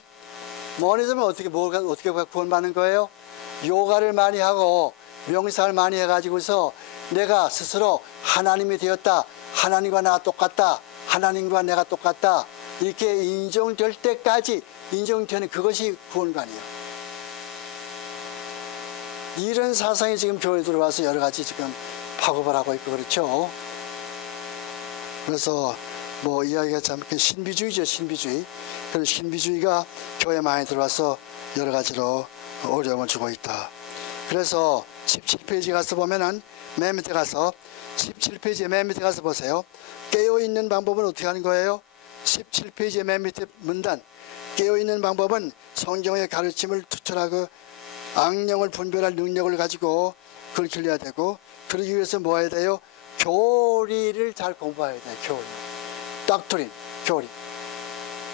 모니즘은 어떻게 구원받는 거예요? 요가를 많이 하고 명상을 많이 해가지고서 내가 스스로 하나님이 되었다, 하나님과 나가 똑같다, 하나님과 내가 똑같다, 이렇게 인정될 때까지 인정되는 그것이 구원관이에요. 이런 사상이 지금 교회에 들어와서 여러 가지 지금 파급을 하고 있고 그렇죠. 그래서 뭐 이야기가 참 신비주의죠, 신비주의. 그런 신비주의가 교회에 많이 들어와서 여러 가지로 어려움을 주고 있다. 그래서 17페이지 가서 보면은 맨 밑에 가서 17페이지에 맨 밑에 가서 보세요. 깨어있는 방법은 어떻게 하는 거예요? 17페이지의 맨 밑에 문단. 깨어있는 방법은 성경의 가르침을 투철하고 악령을 분별할 능력을 가지고 그걸 길러야 되고, 그러기 위해서 뭐 해야 돼요? 교리를 잘 공부해야 돼요. 교리. 닥트린, 교리.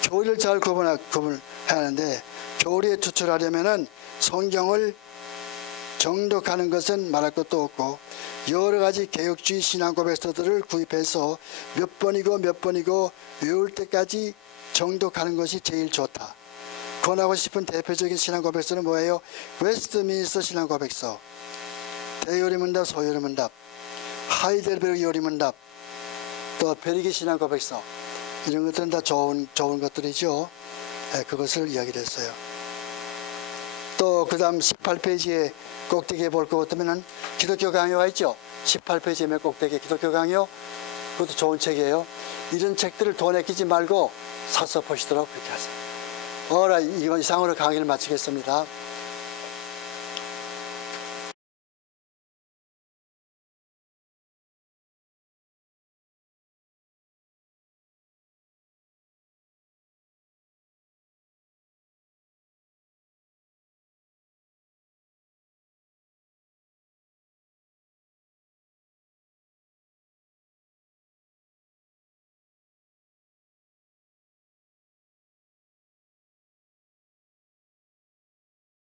교리를 잘 구분해야 하는데, 교리에 투철하려면은 성경을 정독하는 것은 말할 것도 없고 여러 가지 개혁주의 신앙 고백서들을 구입해서 몇 번이고 외울 때까지 정독하는 것이 제일 좋다. 권하고 싶은 대표적인 신앙 고백서는 뭐예요? 웨스트민스터 신앙 고백서, 대요리문답, 소요리문답, 하이델베르그 요리문답, 또 베르기 신앙 고백서, 이런 것들은 다 좋은 것들이죠. 그것을 이야기를 했어요. 또 그 다음 18페이지에 꼭대기에 볼 것 같으면 기독교 강요가 있죠. 18페이지에 맨 꼭대기에 기독교 강요, 그것도 좋은 책이에요. 이런 책들을 돈 아끼지 말고 사서 보시도록 그렇게 하세요. 이번 이상으로 강의를 마치겠습니다.